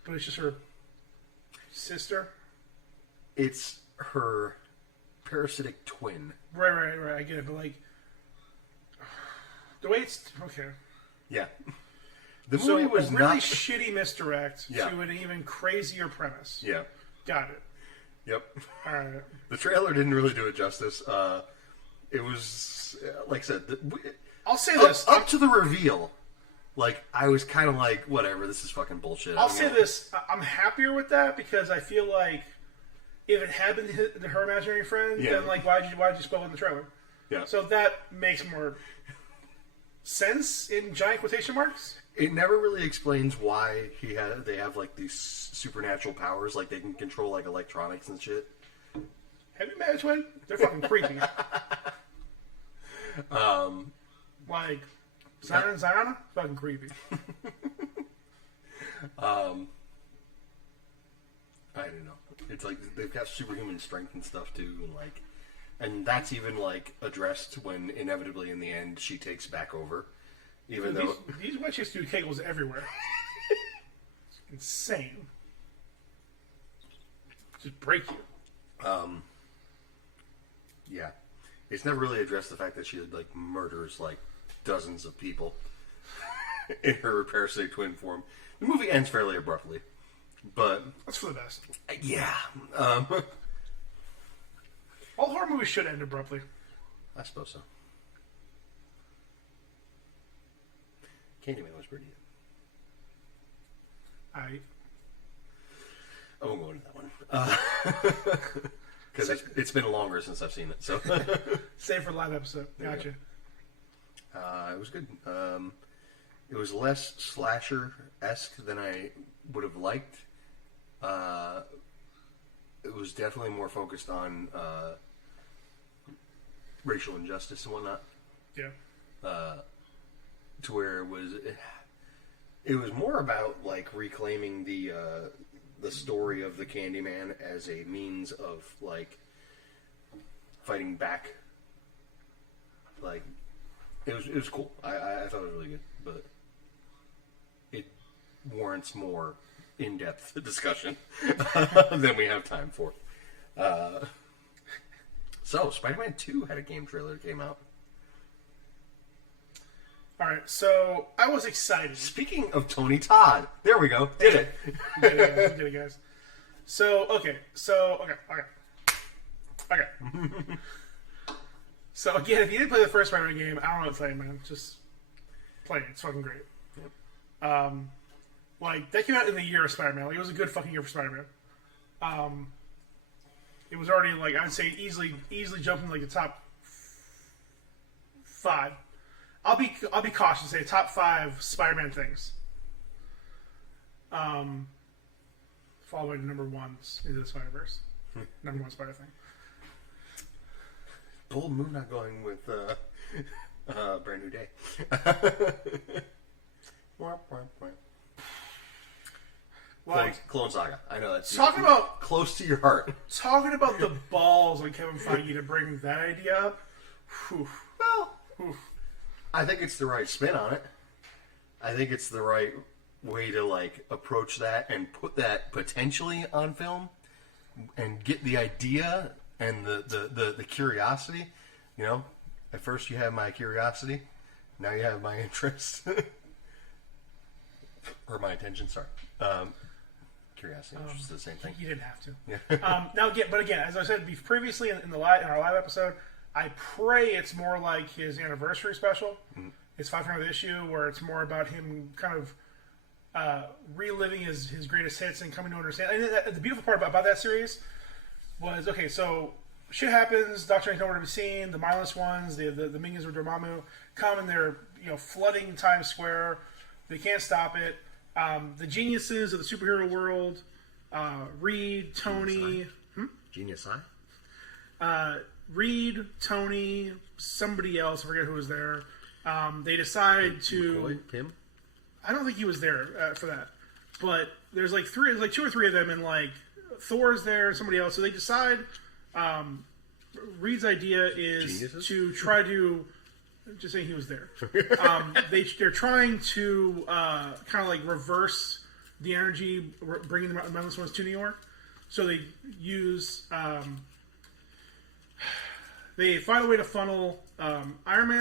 But it's just her sister? It's her parasitic twin. Right. I get it, but, like... The way it's... Okay. Yeah. The movie was a really not... shitty misdirect Yeah. to an even crazier premise. Yeah. Got it. Yep. Alright. The trailer didn't really do it justice. It was, like I said, I'll say this. Up to the reveal, like, I was kind of like, whatever, this is fucking bullshit. I'll say this. I'm happier with that because I feel like if it had been her imaginary friend, then, like, why'd you spoil it in the trailer? Yeah. So that makes more sense in giant quotation marks. It never really explains why they have, like, these supernatural powers, like, they can control, like, electronics and shit. Have you met Twin? They're fucking creepy. Like, Zyrana? Fucking creepy. I don't know. It's like they've got superhuman strength and stuff too, and that's even like addressed when inevitably in the end she takes back over, even though these white chicks do kegels everywhere. It's insane. Just break you. Yeah, it's never really addressed the fact that she like murders like dozens of people in her parasitic twin form. The movie ends fairly abruptly, but that's for the best. Yeah. All horror movies should end abruptly. I suppose so. Candyman was pretty good. I won't go into that one. Because it's been longer since I've seen it. So save for live episode. Gotcha. It was good. It was less slasher-esque than I would have liked. It was definitely more focused on racial injustice and whatnot. Yeah. To where it was more about like reclaiming the story of the Candyman as a means of like fighting back. Like it was cool. I thought it was really good, but it warrants more in-depth discussion than we have time for. So, Spider-Man 2 had a game trailer that came out. Alright, so I was excited. Speaking of Tony Todd, there we go. Did it. We did it, guys. So, okay. So, again, if you didn't play the first Spider-Man game, I don't know what to tell you, man. Just play it. It's fucking great. Yep. Like, that came out in the year of Spider-Man. Like, it was a good fucking year for Spider-Man. It was already, like, I'd say easily jumping, like, the top 5. I'll be cautious and say top 5 Spider-Man things. Followed by the number 1s into the Spider-Verse. Number 1 Spider thing. Bold move not going with Brand New Day. Like, Clone Saga. I know that's talking about close to your heart. Talking about the balls on Kevin Feige to bring that idea up. Whew. Well, I think it's the right spin on it. I think it's the right way to like approach that and put that potentially on film and get the idea and the curiosity. You know, at first you have my curiosity, now you have my interest or my attention. Sorry. Curiosity, which is the same thing. You didn't have to. Yeah. Now, again, as I said previously in our live episode, I pray it's more like his anniversary special, his 500th issue, where it's more about him kind of reliving his greatest hits and coming to understand. And the beautiful part about that series was, okay, so shit happens, Doctor Strange nowhere to be seen, the mindless ones, the minions of Dormammu come and they're flooding Times Square. They can't stop it. The geniuses of the superhero world, Reed, Tony... Genius Eye? Reed, Tony, somebody else, I forget who was there. They decide to... McCoy? Tim? I don't think he was there for that. But there's like 2 or 3 of them, and like Thor's there, somebody else. So they decide... Reed's idea is Geniuses? to try to... Just saying he was there. They're trying to kind of like reverse the energy, bringing the Mindless Ones to New York. So they use... they find a way to funnel Iron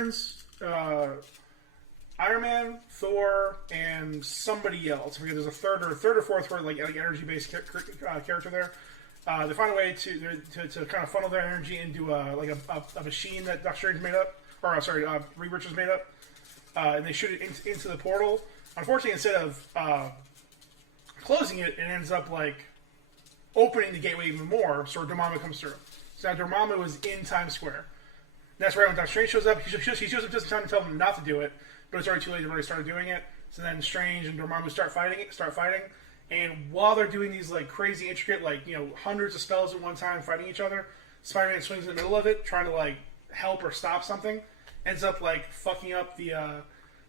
Man, Thor, and somebody else. I forget, there's a third or fourth like energy-based character there. They find a way to kind of funnel their energy into a machine that Doctor Strange made up, Reed Richards made up, and they shoot it into the portal. Unfortunately, instead of closing it, it ends up like opening the gateway even more, so Dormammu comes through. So now Dormammu is in Times Square. That's right when Doctor Strange shows up. He shows up just in time to tell them not to do it, but it's already too late. They've already started doing it. So then Strange and Dormammu start fighting, and while they're doing these like crazy intricate, like hundreds of spells at one time fighting each other, Spider-Man swings in the middle of it, trying to like help or stop something, ends up like fucking up the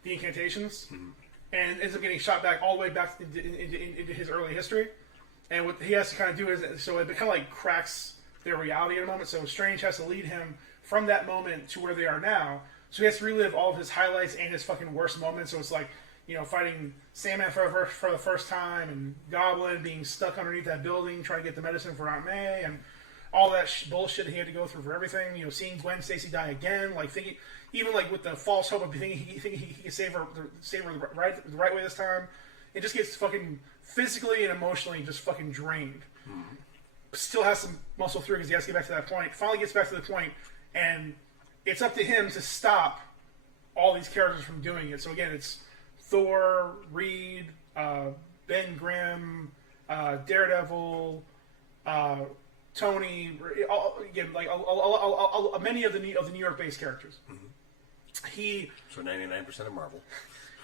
incantations, and ends up getting shot back all the way back into his early history. And what he has to kind of do is, so it kind of like cracks their reality in a moment. So Strange has to lead him from that moment to where they are now. So he has to relive all of his highlights and his fucking worst moments. So it's like, fighting Sandman for the first time, and Goblin being stuck underneath that building trying to get the medicine for Aunt May, and all that bullshit he had to go through for everything. Seeing Gwen Stacy die again, like thinking, even like with the false hope of thinking he can save her the right way this time. It just gets fucking physically and emotionally just fucking drained. Still has some muscle through because he has to get back to that point. Finally gets back to the point, and it's up to him to stop all these characters from doing it. So again, it's Thor, Reed, Ben Grimm, Daredevil, Tony. Again, like many of the New York-based characters. So 99% of Marvel.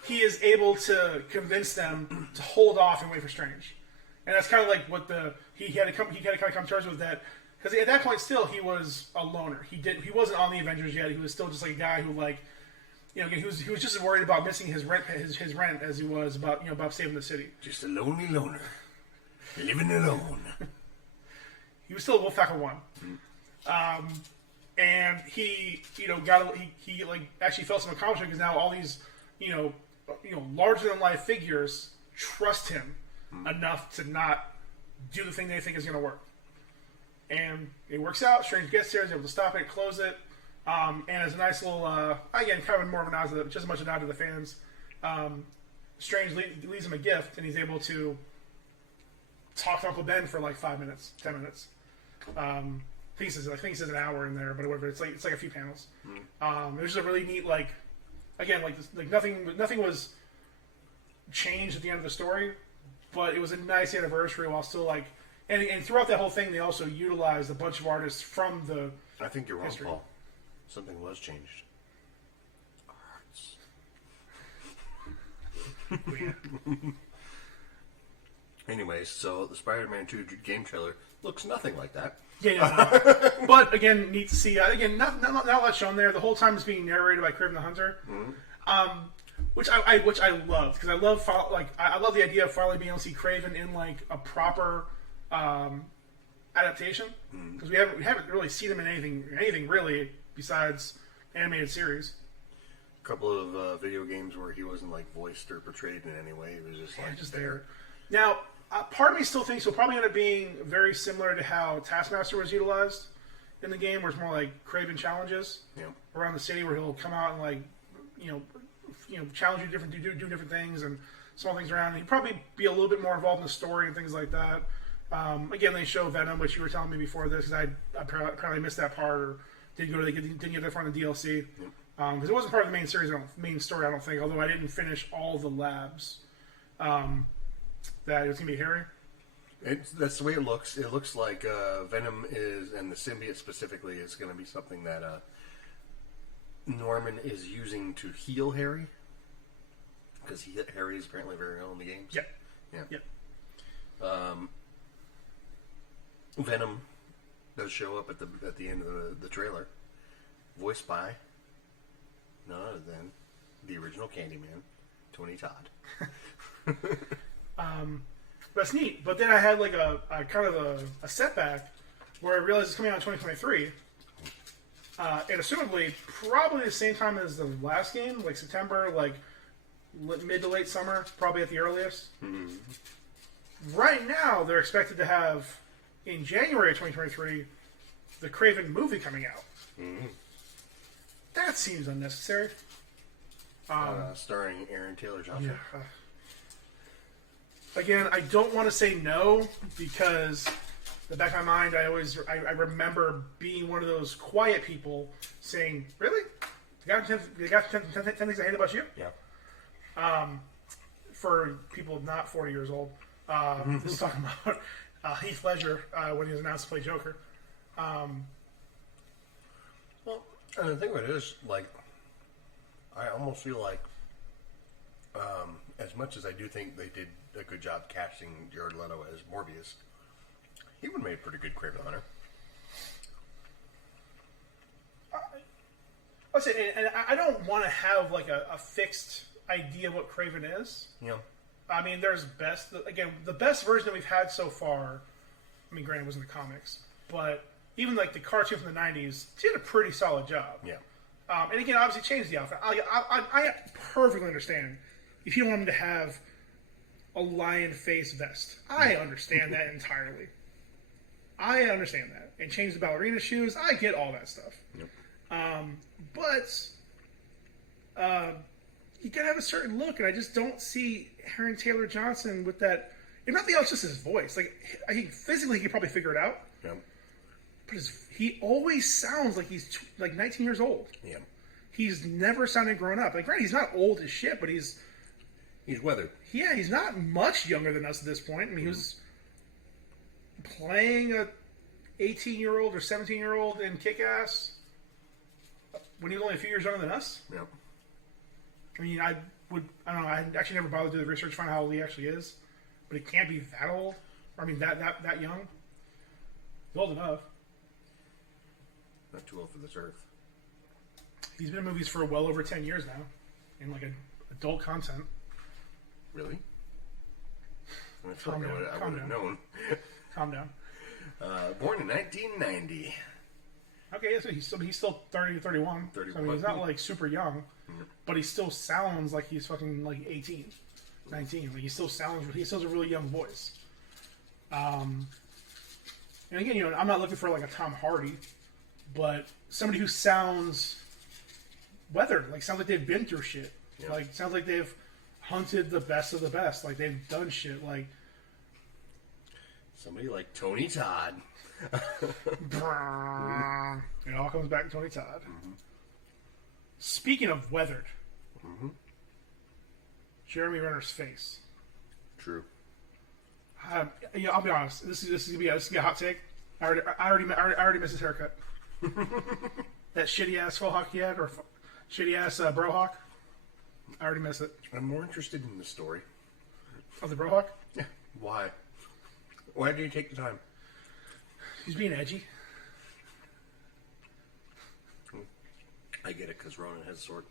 He is able to convince them to hold off and wait for Strange, and that's kind of like what he had to kind of come to terms with that, because at that point still he was a loner. He wasn't on the Avengers yet. He was still just like a guy who like. He was just as worried about missing his rent as he was about saving the city. Just a lonely loner, living alone. He was still a Wolfpacker 1, and he like actually felt some accomplishment because now all these larger than life figures trust him enough to not do the thing they think is going to work, and it works out. Strange gets there, is able to stop it, close it. And as a nice little, again, kind of more of a nod to just as much a nod to the fans, Strange leaves him a gift, and he's able to talk to Uncle Ben for like 5 minutes, 10 minutes. I think he says an hour in there, but whatever. It's like a few panels. It was just a really neat, like, again, like nothing was changed at the end of the story, but it was a nice anniversary while still like, and throughout that whole thing, they also utilized a bunch of artists from the. I think you're wrong, history. Paul. Something was changed. Arts. Anyways, so the Spider-Man 2 game trailer looks nothing like that. Yeah, but again, neat to see. Again, not a lot shown there. The whole time it's being narrated by Kraven the Hunter, which I love, because I love the idea of finally being able to see Kraven in like a proper adaptation, because we haven't really seen him in anything really besides animated series. A couple of video games where he wasn't like voiced or portrayed in any way. He was just like just there. Now, part of me still thinks he'll probably end up being very similar to how Taskmaster was utilized in the game, where it's more like Kraven challenges around the city, where he'll come out and like challenge you do different things and small things around. And he'd probably be a little bit more involved in the story and things like that. Again, they show Venom, which you were telling me before this, because I apparently missed that part, or didn't get that far in the DLC, because it wasn't part of the main series, main story, I don't think. Although I didn't finish all the labs. That it was gonna be Harry. That's the way it looks. It looks like Venom is, and the symbiote specifically, is going to be something that Norman is using to heal Harry, because Harry is apparently very ill in the games. Yeah. Venom does show up at the end of the trailer, voiced by none other than the original Candyman, Tony Todd. That's neat. But then I had like a kind of a setback where I realized it's coming out in 2023, and assumably probably the same time as the last game, like September, like mid to late summer, probably at the earliest. Right now, they're expected to have in January of 2023 the Kraven movie coming out. That seems unnecessary. Starring Aaron Taylor Johnson. Yeah. Again, I don't want to say no, because in the back of my mind, I remember being one of those quiet people saying, "Really? The guy 10 Things I Hate About You. Yeah. For people not 40 years old, this is talking about Heath Ledger when he was announced to play Joker. Well, and the thing about it is, like, I almost feel like, as much as I do think they did a good job casting Jared Leto as Morbius, he would have made a pretty good Kraven the Hunter. Listen, and I don't want to have like a fixed idea of what Kraven is. Yeah. I mean, there's the best version that we've had so far. I mean, granted, it was in the comics, but even like the cartoon from the '90s, did a pretty solid job. Yeah. And again, obviously changed the outfit. I perfectly understand if you want him to have a lion face vest. I understand that entirely. I understand that. And change the ballerina shoes. I get all that stuff. Yep. But you gotta have a certain look, and I just don't see Aaron Taylor Johnson with that. If nothing else, just his voice. Like, I think physically he could probably figure it out. Yeah. But he always sounds like he's like 19 years old. Yeah. He's never sounded grown up. Like, granted, he's not old as shit, but he's weathered. Yeah, he's not much younger than us at this point. I mean, he was playing a 18-year-old or 17-year-old in Kick-Ass when he was only a few years younger than us. Yeah. I mean, I don't know. I actually never bothered to do the research to find out how old he actually is, but he can't be that old. I mean, that young. He's old enough. Not too old for this earth. He's been in movies for well over 10 years now, in like adult content. Really? I feel Calm like down, I calm would have down. known. Calm down. Born in 1990. Okay, so he's still 30 to 31. 31. So, I mean, he's not like super young, but he still sounds like he's fucking like 18, 19. Like he still has a really young voice. And again, you know, I'm not looking for like a Tom Hardy, but somebody who sounds weathered, like sounds like they've been through shit. Yeah. Like sounds like they've hunted the best of the best. Like they've done shit. Like Somebody like Tony Todd. it all comes back to Tony Todd. Mm-hmm. Speaking of weathered, Jeremy Renner's face. True. Yeah, I'll be honest. This is gonna be a hot take. I already missed his haircut. That shitty ass faux hawk he had, or shitty ass bro hawk. I already missed it. I'm more interested in the story. Of the bro hawk. Yeah. Why? Why did you take the time? He's being edgy. I get it, because Ronan has a sword.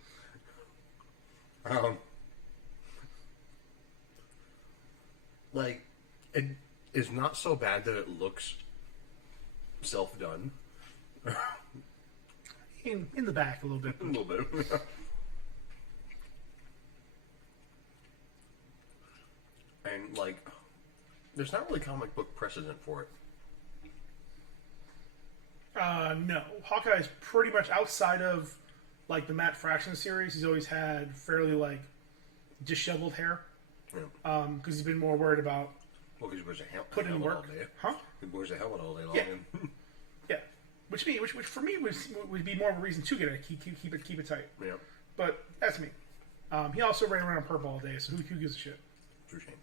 Like, it is not so bad that it looks self-done. In the back a little bit. A little bit. And, like, there's not really comic book precedent for it. No. Hawkeye's pretty much outside of like the Matt Fraction series. He's always had fairly like disheveled hair. Yeah. Because he's been more worried about Well, because he wears a putting in helmet work. all day. Huh? He wears a helmet all day long. Yeah. And Yeah. Which for me would be more of a reason to get it. Keep it tight. yeah. But that's me. He also ran around purple all day, so who gives a shit? True chains.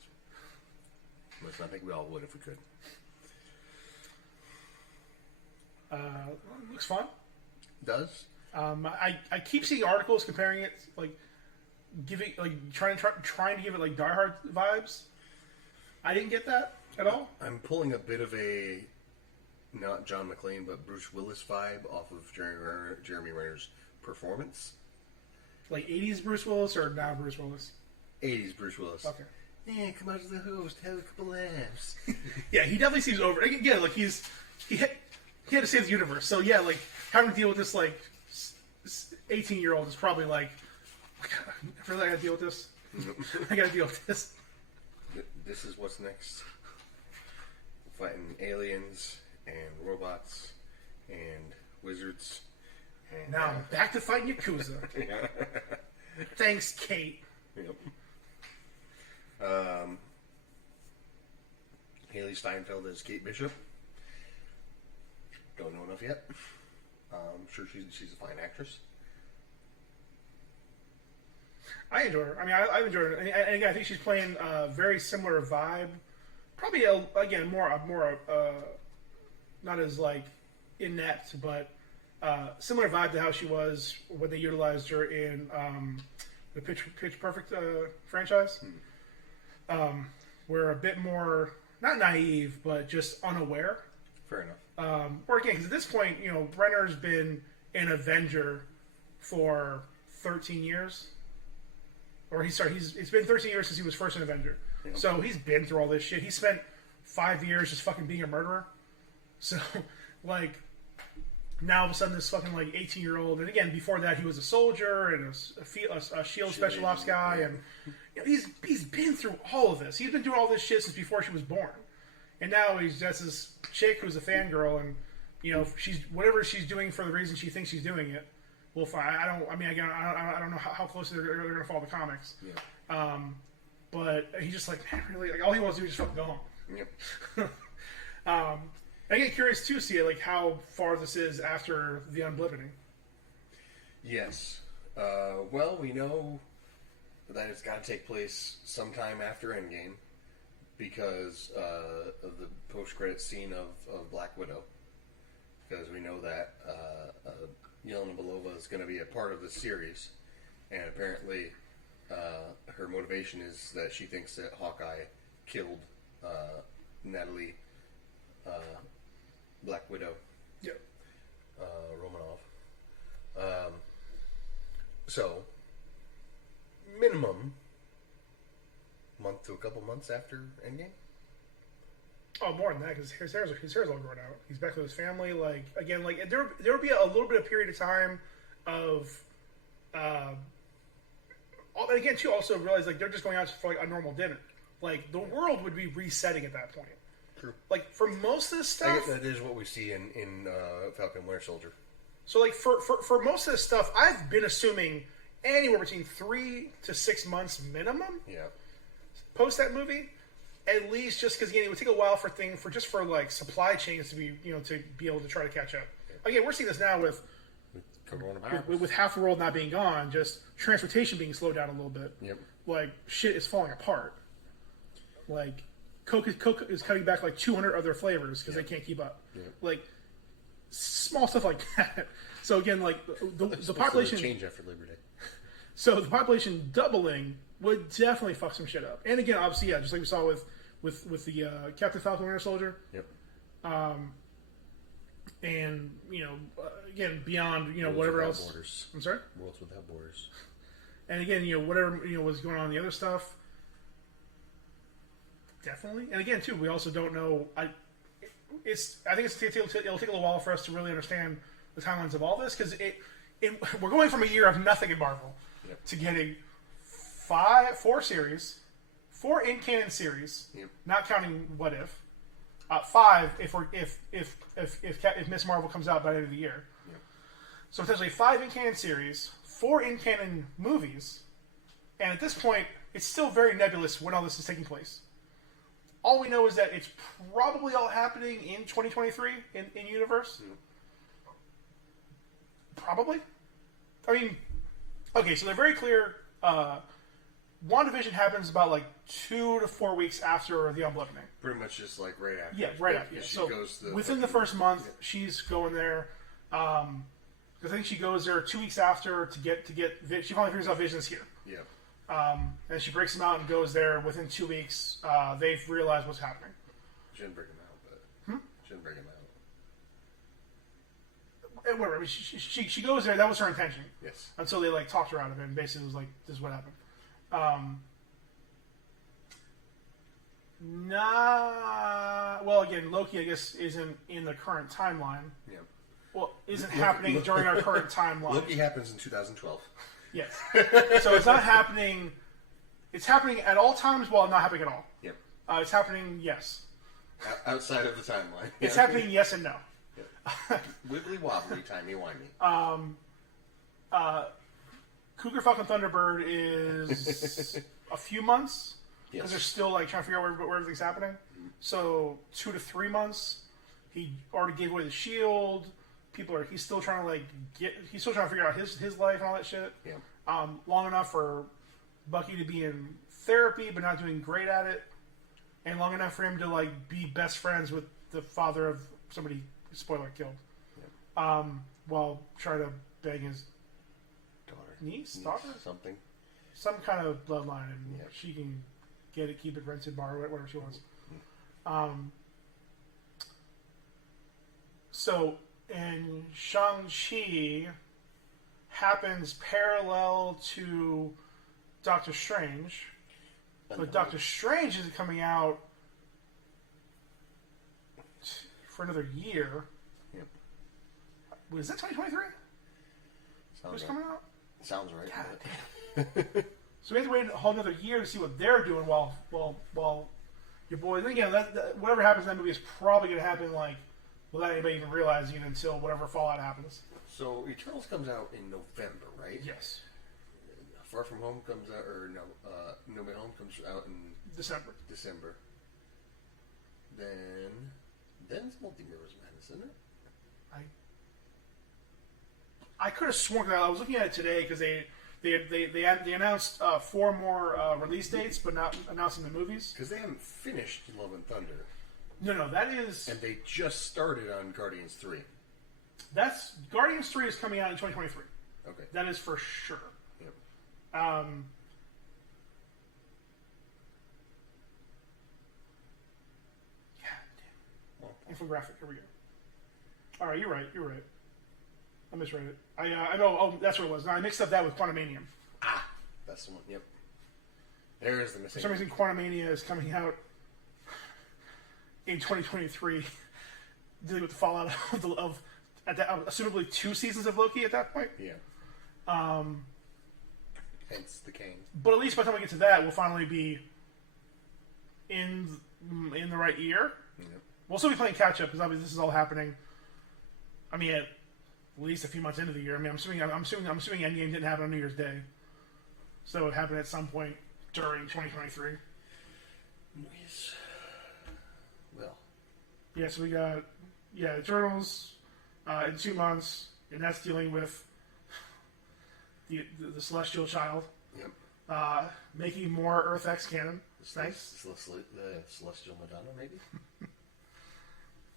Listen, I think we all would if we could. Looks fun. Does? I keep seeing articles comparing it, like giving, like trying to give it like Die Hard vibes. I didn't get that at all. I'm pulling a bit of a not John McClane but Bruce Willis vibe off of Jeremy Renner's performance. Like 80s Bruce Willis or now Bruce Willis? 80s Bruce Willis. Okay. Yeah, come out to the host, have a couple laughs. Yeah, he definitely seems over. Yeah, like he had to save the universe. So yeah, like having to deal with this like 18-year-old is probably like, I really gotta deal with this. I gotta deal with this. This is what's next. Fighting aliens and robots and wizards. And, Now back to fighting Yakuza. yeah. Thanks, Kate. Yep. Haley Steinfeld as Kate Bishop. Don't know enough yet. I'm sure she's a fine actress. I enjoy her. I mean, I've enjoyed her, and again, I think she's playing a very similar vibe. Probably again more not as like inept, but similar vibe to how she was when they utilized her in the Pitch Perfect franchise. We're a bit more not naive, but just unaware. Fair enough. Or again, because at this point, Renner's been an Avenger for 13 years. Or it's been 13 years since he was first an Avenger. Yeah. So he's been through all this shit. He spent 5 years just fucking being a murderer. So, like, now all of a sudden this fucking, like, 18-year-old, and again, before that he was a soldier and a SHIELD special ops guy, and he's been through all of this. He's been doing all this shit since before she was born. And now he's just this chick who's a fangirl, and, she's whatever she's doing for the reason she thinks she's doing it. We'll find. I don't know how closely they're going to follow the comics. Yeah. But he's just like, man, really, like all he wants to do is just fucking go home. Yep. I get curious too, see like how far this is after the unblibbening. Yes. Well, we know that it's got to take place sometime after Endgame because of the post-credits scene of Black Widow. Because we know that Yelena Belova is going to be a part of the series, and apparently her motivation is that she thinks that Hawkeye killed Natalie Black Widow. Yep. Romanoff. So, minimum month to a couple months after Endgame. Oh, more than that, because his hair's all grown out. He's back with his family. Like again, like there would be a little bit of period of time of, and again too. Also realize like they're just going out for like a normal dinner. Like the world would be resetting at that point. True. Like for most of this stuff, I guess that is what we see in Falcon Winter Soldier. So like for most of this stuff, I've been assuming anywhere between 3 to 6 months minimum. Yeah. Post that movie. At least just because, again, it would take a while for like supply chains to be, to be able to try to catch up. Again, we're seeing this now with half the world not being gone, just transportation being slowed down a little bit. Yep. Like, shit is falling apart. Like, Coke is cutting back like 200 other flavors because they can't keep up. Yep. Like, small stuff like that. So again, like, the population... change after Labor Day. So the population doubling would definitely fuck some shit up. And again, obviously, yeah, just like we saw with the Captain Falcon Winter Soldier. Yep. And again, beyond Worlds whatever without else. Borders. I'm sorry. Worlds without borders. And again, whatever was going on in the other stuff. Definitely. And again, too, we also don't know. I think it'll take a little while for us to really understand the timelines of all this because we're going from a year of nothing in Marvel to getting 4 series, 4 in canon series, not counting What If. 5 if Miss Marvel comes out by the end of the year. Yep. So essentially 5 in canon series, 4 in canon movies, and at this point it's still very nebulous when all this is taking place. All we know is that it's probably all happening in 2023 in universe. Probably. I mean, okay, so they're very clear. WandaVision happens about like 2 to 4 weeks after the unblibbening. Pretty much just like right after. Yeah, right after. Yeah. So within the first month, she's going there. I think she goes there 2 weeks after to get. She finally figures out Vision's here. Yeah. And she breaks him out and goes there. Within 2 weeks, they've realized what's happening. She didn't break him out, but she didn't break him out. Whatever. I mean, she goes there. That was her intention. Yes. Until they like talked her out of it, and basically was like, "This is what happened." Well, again, Loki, I guess, isn't in the current timeline. Yeah. Well, isn't happening during our current timeline. Loki happens in 2012. Yes. So it's not happening. It's happening at all times while not happening at all. Yep. It's happening, yes. Outside of the timeline. It's happening, yes and no. Yep. Wibbly wobbly, timey wimey. Cougar Falcon Thunderbird is a few months because they're still like trying to figure out where everything's happening. Mm-hmm. So 2 to 3 months. He already gave away the shield. He's still trying to figure out his life and all that shit. Yeah. Long enough for Bucky to be in therapy but not doing great at it, and long enough for him to like be best friends with the father of somebody, spoiler, killed, while trying to beg his daughter, something. some kind of bloodline, and she can get it, keep it, rent it, borrow it, whatever she wants. So, and Shang-Chi happens parallel to Doctor Strange, but Doctor Strange isn't coming out for another year. Yep. Was that 2023? Sounds Who's right. coming out? Sounds right. God. So we have to wait a whole another year to see what they're doing while your boys. And again, that whatever happens in that movie is probably going to happen like without anybody even realizing it until whatever Fallout happens. So Eternals comes out in November, right? Yes. Far From Home comes out, or no, No Way Home comes out in December. Then's Multiverse Madness, isn't it? I could have sworn that I was looking at it today because they announced 4 more release dates, but not announcing the movies. Because they haven't finished Love and Thunder, No, that is and they just started on Guardians 3. that's Guardians 3 is coming out in 2023. Okay. That is for sure. Yep. God damn. Infographic. Here we go. All right, you're right. I misread it. I know. Oh, that's what it was. No, I mixed up that with Quantumania. That's the one. Yep. There is the For missing. some reason, Quantumania is coming out in 2023, dealing with the fallout of assumably 2 seasons of Loki at that point. Yeah. Hence the cane. But at least by the time we get to that, we'll finally be in the right year. Yep. We'll still be playing catch up because obviously this is all happening. I mean, at least a few months into the year. I mean, I'm assuming Endgame didn't happen on New Year's Day, so it happened at some point during 2023. Yes. Well. Yeah, so we got Eternals in 2 months, and that's dealing with the Celestial Child. Yep. Making more Earth X canon. Nice. The Celestial Madonna, maybe.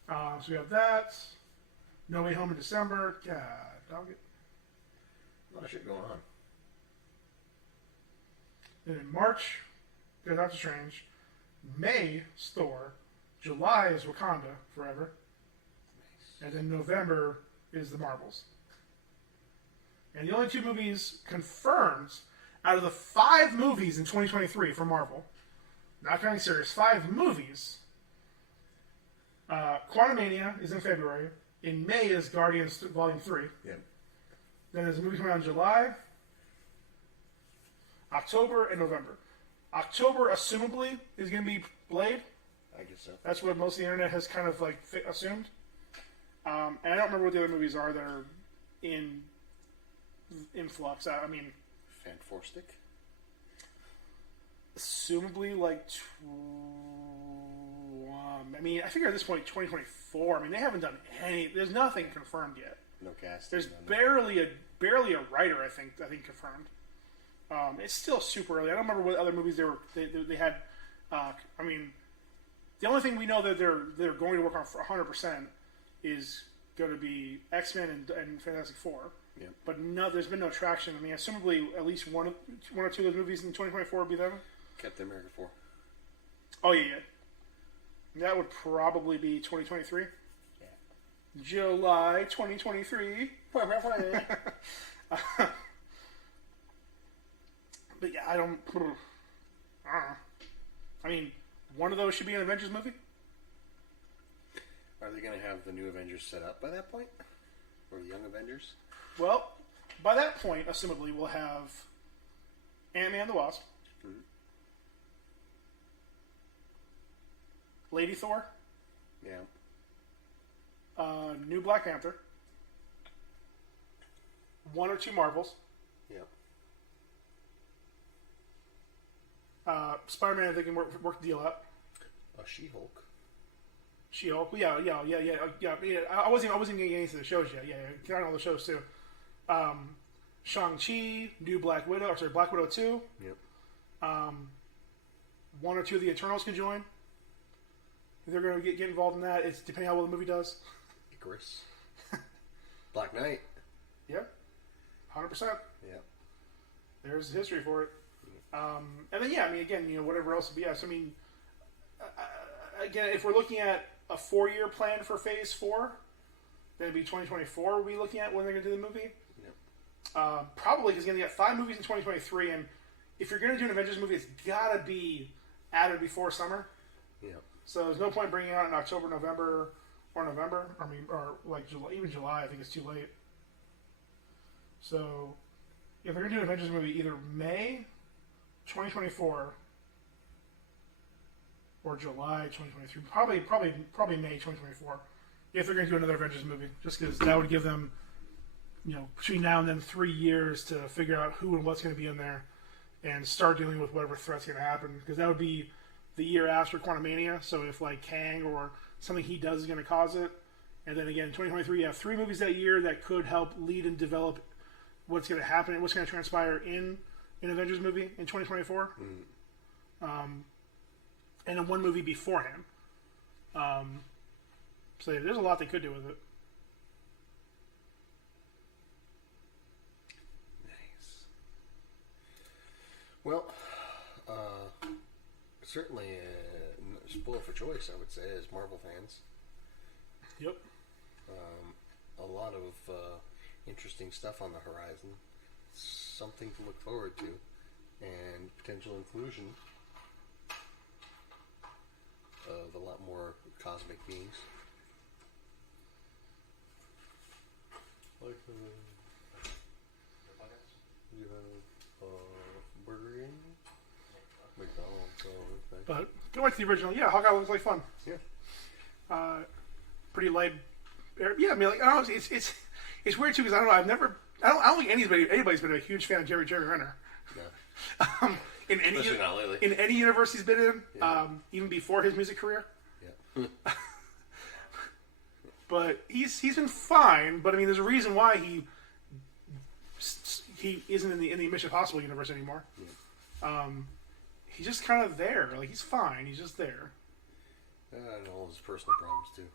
So we have that. No Way Home in December. God, dog it. A lot of shit going on. Then in March, we got Doctor Strange. May, Thor. July is Wakanda Forever. And then November is the Marvels. And the only 2 movies confirmed out of the 5 movies in 2023 for Marvel, not counting series, 5 movies. Quantumania is in February. In May is Guardians Volume 3. Yeah. Then there's a movie coming out in July, October, and November. October, assumably, is going to be Blade. I guess so. That's what most of the internet has kind of like assumed. And I don't remember what the other movies are that are in flux. I mean, Fantastic. assumably like. I mean, I figure at this point, 2024. I mean, they haven't done any. There's nothing confirmed yet. No casting. There's none. barely a writer. I think confirmed. It's still super early. I don't remember what other movies they had. I mean, the only thing we know that they're going to work on for 100% is going to be X-Men and Fantastic Four. Yeah. But no, there's been no traction. I mean, assumably at least one or two of those movies in 2024 will be them. Captain America 4. Oh yeah. That would probably be 2023. Yeah. July 2023. But yeah, I don't know. I mean, one of those should be an Avengers movie. Are they going to have the new Avengers set up by that point? Or the Young Avengers? Well, by that point, assumably, we'll have Ant-Man and the Wasp, Lady Thor, Yeah. new Black Panther, 1 or 2 Marvels, Yeah. Spider-Man, I think, can work the deal out. She-Hulk. She-Hulk, yeah. I wasn't getting into the shows yet. Yeah, counting all the shows too. Shang-Chi, new Black Widow, Black Widow 2. Yep. One or two of the Eternals can join. If they're going to get involved in that, it's depending on how well the movie does. Icarus. Black Knight. Yep. 100%. Yeah. There's the history for it. And then, yeah, I mean, again, whatever else. But yes, I mean, again, if we're looking at a 4-year plan for Phase 4, then it'd be 2024 we'll be looking at when they're going to do the movie. Yeah. Probably because, again, they got 5 movies in 2023, and if you're going to do an Avengers movie, it's got to be added before summer. Yeah. So there's no point bringing it out in October, November. Or like July, even July. I think it's too late. So if they're gonna do an Avengers movie, either May 2024 or July 2023. Probably May 2024. If they're gonna do another Avengers movie, just because that would give them, between now and then 3 years to figure out who and what's gonna be in there, and start dealing with whatever threat's gonna happen. Because that would be the year after Quantumania. So if like Kang or something he does is going to cause it, and then again in 2023 you have 3 movies that year that could help lead and develop what's going to happen and what's going to transpire in an Avengers movie in 2024. And then 1 movie beforehand. So yeah, there's a lot they could do with it. Nice. Well, certainly spoil for choice, I would say, as Marvel fans. Yep. A lot of interesting stuff on the horizon. Something to look forward to, and potential inclusion of a lot more cosmic beings. Like you have Burger King, McDonald's, okay. But go back to the original. Yeah, Hawkeye looks like fun. Yeah. Pretty light. Yeah, I mean, like, I don't know, it's weird too because I don't think anybody's been a huge fan of Jerry Renner. Yeah. Especially not lately. In any universe he's been in, Yeah. even before his music career. Yeah. But he's been fine. But I mean, there's a reason why he isn't in the Mission Possible universe anymore. Yeah. He's just kind of there. Like, he's fine. He's just there. And all his personal problems too.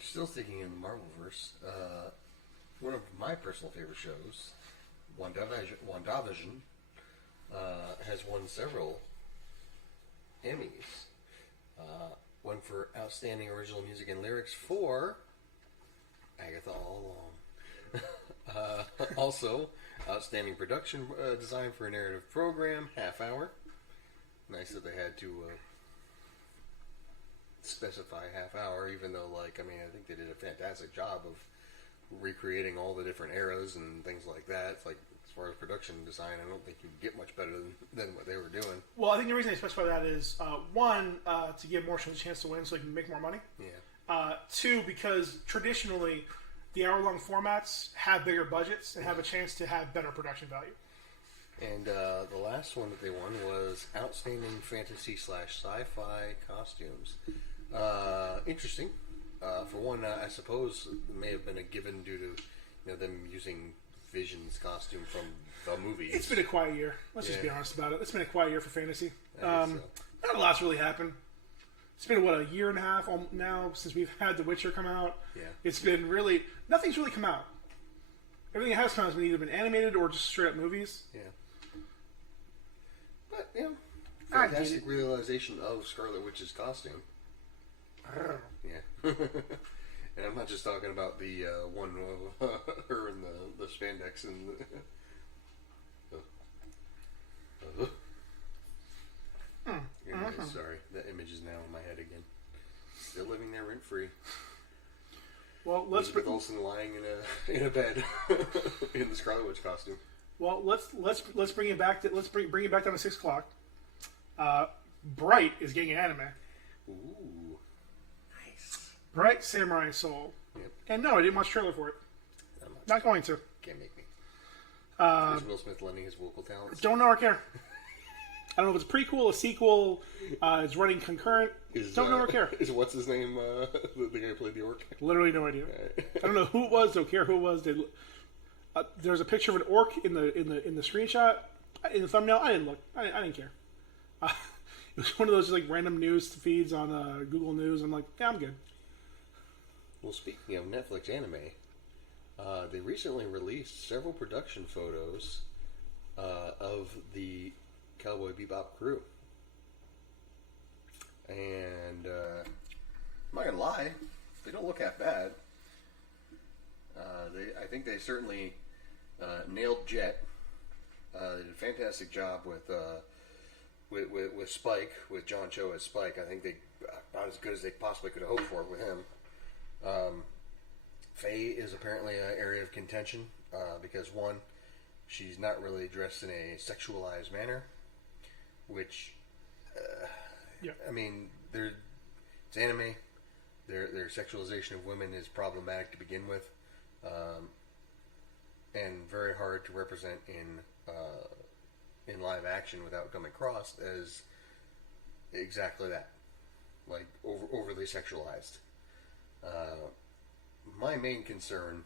Still sticking in the Marvelverse, one of my personal favorite shows, WandaVision, has won several Emmys. One for Outstanding Original Music and Lyrics for Agatha All Along. Also, Outstanding Production Design for a Narrative Program, Half Hour. Nice that they had to specify half hour, even though, I think they did a fantastic job of recreating all the different eras and things like that. It's like, as far as production design, I don't think you can get much better than what they were doing. Well, I think the reason they specify that is, one, to give more shows a chance to win so they can make more money. Yeah. 2, because traditionally, the hour-long formats have bigger budgets and have a chance to have better production value. And the last one that they won was Outstanding Fantasy / Sci-Fi Costumes. Interesting. For one, I suppose it may have been a given due to them using Vision's costume from the movies. It's been a quiet year. Let's just be honest about it. It's been a quiet year for fantasy. I guess so. Not a lot's really happened. It's been, a year and a half now since we've had The Witcher come out. Yeah. It's been nothing's really come out. Everything that has come out has been either been animated or just straight up movies. Yeah. But, fantastic realization of Scarlet Witch's costume. Yeah. And I'm not just talking about the one of her in the spandex and sorry, that image is now in my head again. Still living there rent free. Well, Elizabeth Olsen lying in a bed in the Scarlet Witch costume. Well, let's bring it back bring it back down to 6 o'clock. Bright is getting an anime. Ooh, nice. Bright Samurai Soul. Yep. And no, I didn't watch the trailer for it. Not going to. Can't make me. Is Will Smith lending his vocal talents? Don't know or care. I don't know if it's a prequel, a sequel. It's running concurrent. Don't know or care. Is what's his name? The guy who played the orc. Literally no idea. I don't know who it was. Don't care who it was. There's a picture of an orc in the screenshot, in the thumbnail. I didn't look. I didn't care. It was one of those like random news feeds on Google News. I'm like, yeah, I'm good. Well, speaking of Netflix anime, they recently released several production photos of the Cowboy Bebop crew. And I'm not gonna lie, they don't look half bad. I think they certainly nailed Jet. They did a fantastic job with Spike, with John Cho as Spike. I think they about as good as they possibly could have hoped for with him. Faye is apparently an area of contention because one, she's not really dressed in a sexualized manner, which I mean, it's anime. Their sexualization of women is problematic to begin with, and very hard to represent in live action without coming across as exactly that, like overly sexualized. My main concern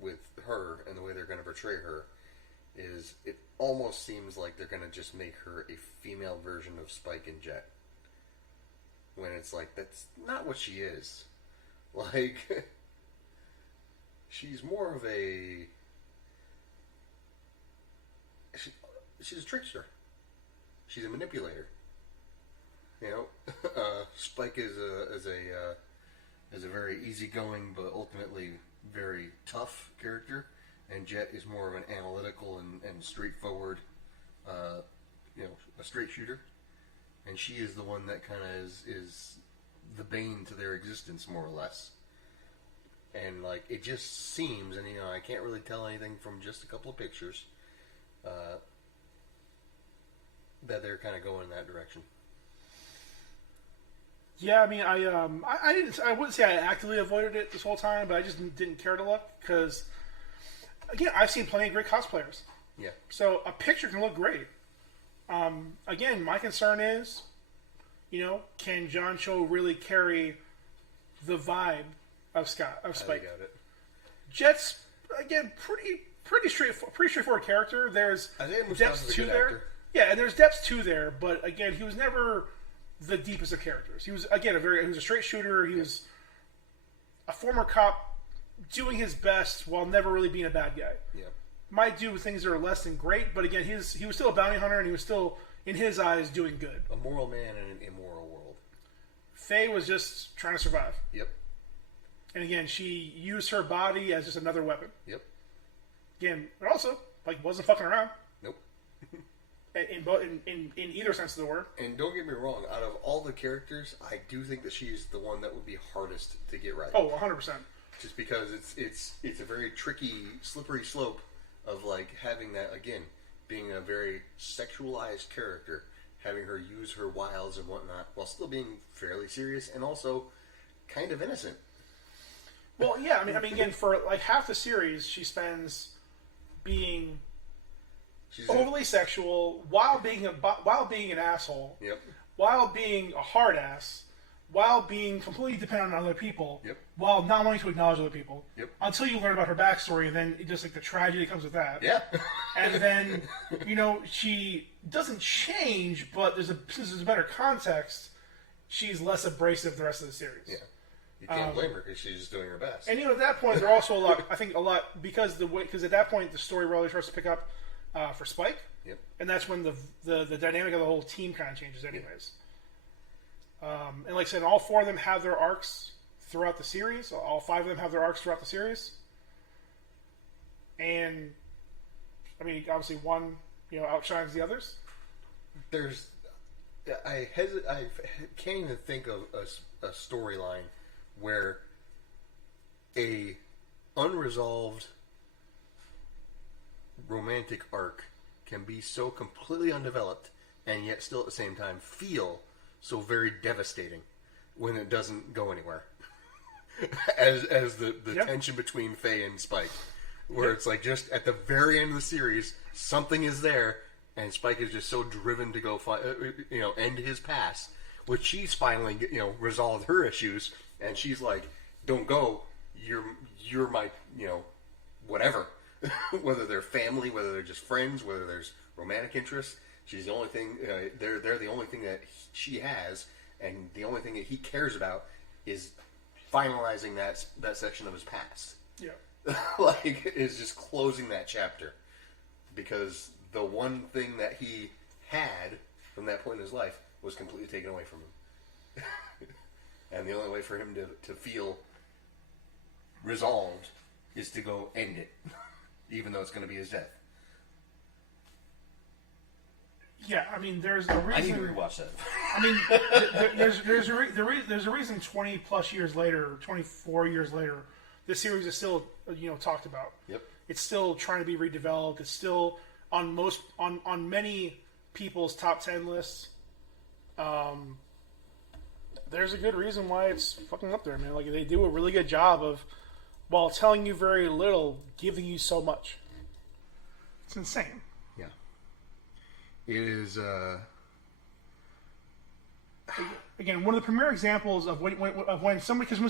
with her and the way they're going to portray her is it almost seems like they're going to just make her a female version of Spike and Jet. When it's like, that's not what she is. Like, she's more of a... She's a trickster. She's a manipulator. You know, Spike is a very easygoing but ultimately very tough character, and Jet is more of an analytical and straightforward, a straight shooter. And she is the one that kind of is the bane to their existence, more or less. And like it just seems, and I can't really tell anything from just a couple of pictures, that they're kind of going in that direction. Yeah, I mean, I wouldn't say I actively avoided it this whole time, but I just didn't care to look because, again, I've seen plenty of great cosplayers. Yeah. So a picture can look great. Again, my concern is, can John Cho really carry the vibe of Spike? I got it. Jet's again pretty straightforward character. There's depth to there. Actor. Yeah, and there's depth to there, but again, he was never the deepest of characters. He was again he was a straight shooter. He was a former cop doing his best while never really being a bad guy. Yeah. Might do things that are less than great, but again, he was still a bounty hunter, and he was still, in his eyes, doing good. A moral man in an immoral world. Faye was just trying to survive. Yep. And again, she used her body as just another weapon. Yep. Again, but also, wasn't fucking around. Nope. in either sense of the word. And don't get me wrong, out of all the characters, I do think that she's the one that would be hardest to get right. Oh, 100%. Just because it's a very tricky, slippery slope of like having that, again, being a very sexualized character, having her use her wiles and whatnot while still being fairly serious and also kind of innocent. Well, yeah, I mean, again, for like half the series, she spends being overly sexual while being an asshole. Yep. While being a hard ass, while being completely dependent on other people, Yep. while not wanting to acknowledge other people, Yep. until you learn about her backstory, and then just like the tragedy that comes with that. Yeah. And then, she doesn't change, but since there's a better context, she's less abrasive the rest of the series. Yeah. You can't blame her because she's just doing her best. And at that point, they're also because at that point the story really starts to pick up for Spike. Yep. And that's when the dynamic of the whole team kind of changes, anyways. And like I said, all four of them have their arcs throughout the series. All five of them have their arcs throughout the series. And I mean, obviously, one outshines the others. I can't even think of a storyline where a unresolved romantic arc can be so completely undeveloped and yet still at the same time feel so very devastating when it doesn't go anywhere. as the Yep. tension between Faye and Spike, where it's like just at the very end of the series, something is there, and Spike is just so driven to go end his past, which she's finally resolved her issues, and she's like, "Don't go. You're my whatever." whether they're family, whether they're just friends, whether there's romantic interest. She's the only thing. They're the only thing that she has, and the only thing that he cares about is finalizing that section of his past. Yeah. Like, is just closing that chapter, because the one thing that he had from that point in his life was completely taken away from him. And the only way for him to feel resolved is to go end it, even though it's going to be his death. Yeah, I mean, there's a reason. I need to rewatch that. I mean, there's a reason 20 plus years later, 24 years later, this series is still talked about. Yep. It's still trying to be redeveloped. It's still on many people's top 10 lists. There's a good reason why it's fucking up there, man. Like, they do a really good job of, while telling you very little, giving you so much. It's insane. Yeah. It is. Again, one of the premier examples of when somebody, because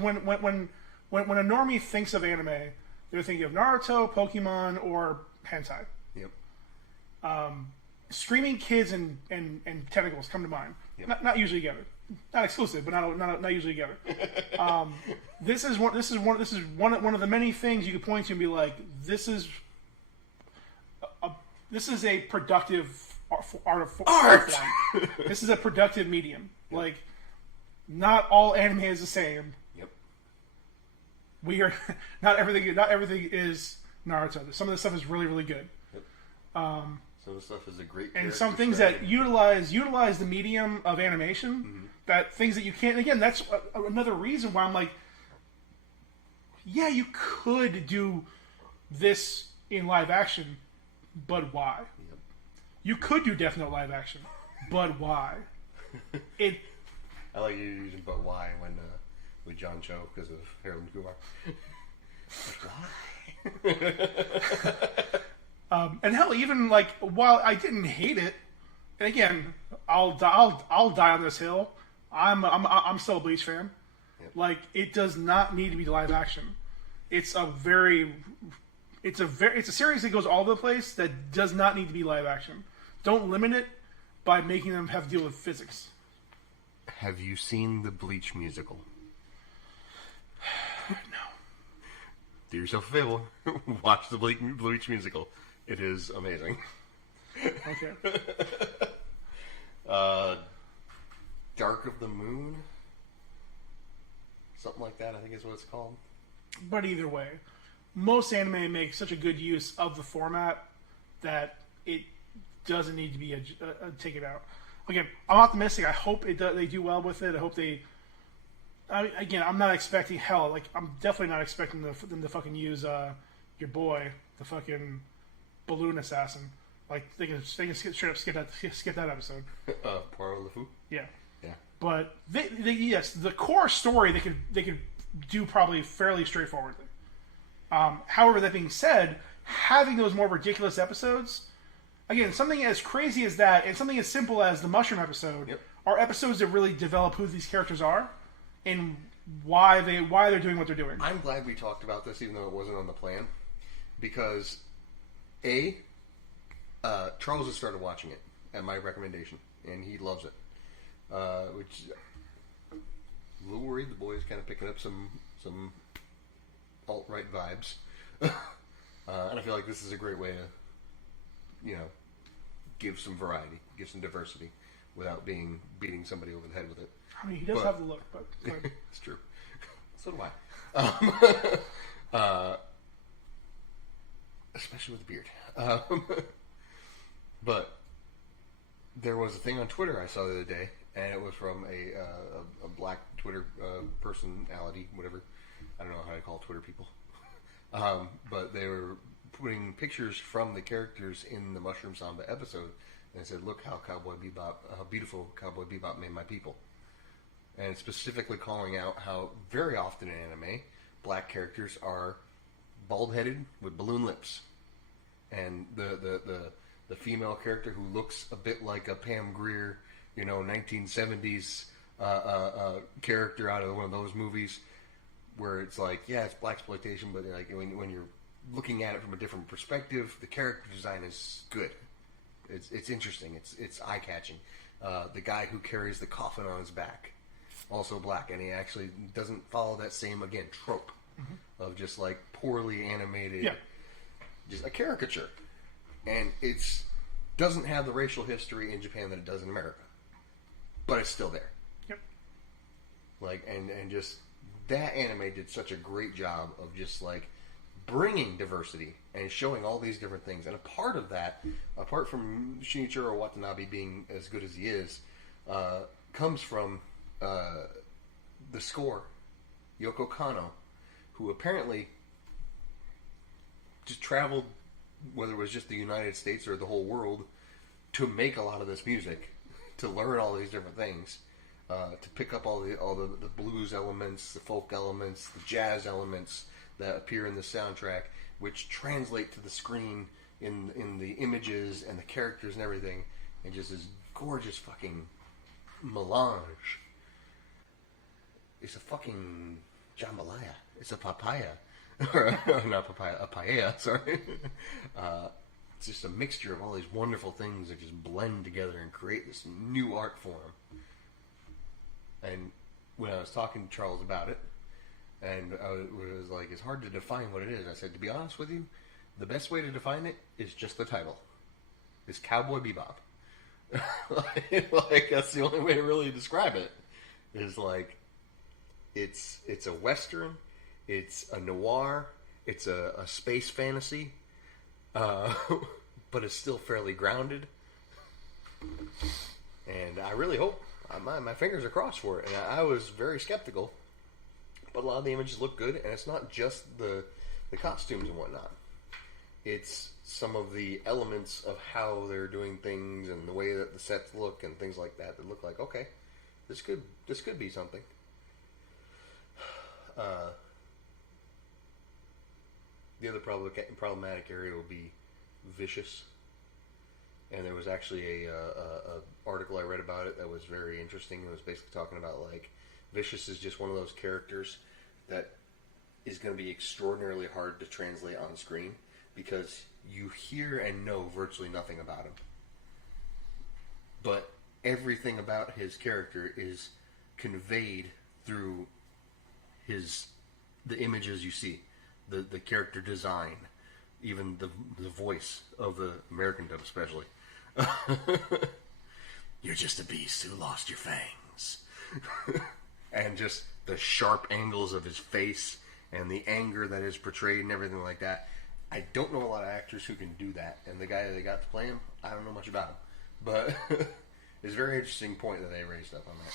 when a normie thinks of anime, they're thinking of Naruto, Pokemon, or hentai. Yep. Screaming kids and tentacles come to mind. Yep. Not usually together. Not exclusive, but not usually together. This is one of the many things you could point to and be like, this is a productive art form. This is a productive medium. Yep. Like, not all anime is the same. Yep. We are not everything is Naruto. Some of the stuff is really, really good. Yep. Some of the stuff is a great. And some things that utilize the medium of animation. Mm-hmm. That things that you can't. Again, that's another reason why I'm like, yeah, you could do this in live action, but why? Yep. You could do Death Note live action, but why? I like you using "but why" when with John Cho because of Harold Kumar. Why? And hell, even like while I didn't hate it, and again, I'll die on this hill. I'm still a Bleach fan. Yep. Like, it does not need to be live action. It's a series that goes all over the place that does not need to be live action. Don't limit it by making them have to deal with physics. Have you seen the Bleach musical? No. Do yourself a favor. Watch the Bleach musical. It is amazing. Okay. Dark of the Moon? Something like that, I think is what it's called. But either way, most anime make such a good use of the format that it doesn't need to be take it out. Again, I'm optimistic. I hope they do well with it. I hope they. I'm not expecting hell. Like, I'm definitely not expecting them to fucking use your boy, the fucking balloon assassin. Like, they can straight up skip that episode. Poirot LeFou? Yeah. Yeah. But yes, the core story they could do probably fairly straightforwardly. However, that being said, having those more ridiculous episodes, again, something as crazy as that, and something as simple as the mushroom episode, Yep. are episodes that really develop who these characters are and why they're doing what they're doing. I'm glad we talked about this, even though it wasn't on the plan, because Charles has started watching it at my recommendation, and he loves it. Which I'm a little worried. The boy's kind of picking up some alt-right vibes, and I feel like this is a great way to, give some variety, give some diversity, without beating somebody over the head with it. I mean, he does have the look, but It's true. So do I. Especially with the beard. But there was a thing on Twitter I saw the other day, and it was from a black Twitter personality, whatever. I don't know how to call Twitter people. But they were putting pictures from the characters in the Mushroom Samba episode, and they said, "Look how beautiful Cowboy Bebop made my people." And specifically calling out how very often in anime, black characters are bald-headed with balloon lips, and the female character who looks a bit like a Pam Grier, 1970s character out of one of those movies, where it's like, yeah, it's blaxploitation, but like when you're looking at it from a different perspective. The character design is good. It's interesting. It's eye catching. The guy who carries the coffin on his back, also black, and he actually doesn't follow that same trope of just like poorly animated, just a caricature, and it's doesn't have the racial history in Japan that it does in America, but it's still there. Yep. Like and just that anime did such a great job of just like bringing diversity and showing all these different things. And a part of that, apart from Shinichiro Watanabe being as good as he is, comes from the score, Yoko Kanno, who apparently just traveled, whether it was just the United States or the whole world, to make a lot of this music, to learn all these different things, to pick up all the blues elements, the folk elements, the jazz elements that appear in the soundtrack, which translate to the screen in the images and the characters and everything, and just this gorgeous fucking melange. It's a fucking jambalaya. It's a papaya. Or, not papaya, a paella, sorry. It's just a mixture of all these wonderful things that just blend together and create this new art form. And when I was talking to Charles about it, and I was like, it's hard to define what it is. I said, to be honest with you, the best way to define it is just the title. It's Cowboy Bebop. like that's the only way to really describe it. Is like, it's a western, it's a noir, it's a space fantasy, but it's still fairly grounded. And I really hope, my fingers are crossed for it. And I was very skeptical. But a lot of the images look good, and it's not just the costumes and whatnot. It's some of the elements of how they're doing things and the way that the sets look and things like that look like, okay, this could be something. The other problematic area will be Vicious. And there was actually a article I read about it that was very interesting. It was basically talking about like Vicious is just one of those characters that is going to be extraordinarily hard to translate on screen because you hear and know virtually nothing about him. But everything about his character is conveyed through the images you see, the character design, even the voice of the American dub especially. You're just a beast who lost your fangs. And just the sharp angles of his face and the anger that is portrayed and everything like that. I don't know a lot of actors who can do that. And the guy that they got to play him, I don't know much about him. But it's a very interesting point that they raised up on that.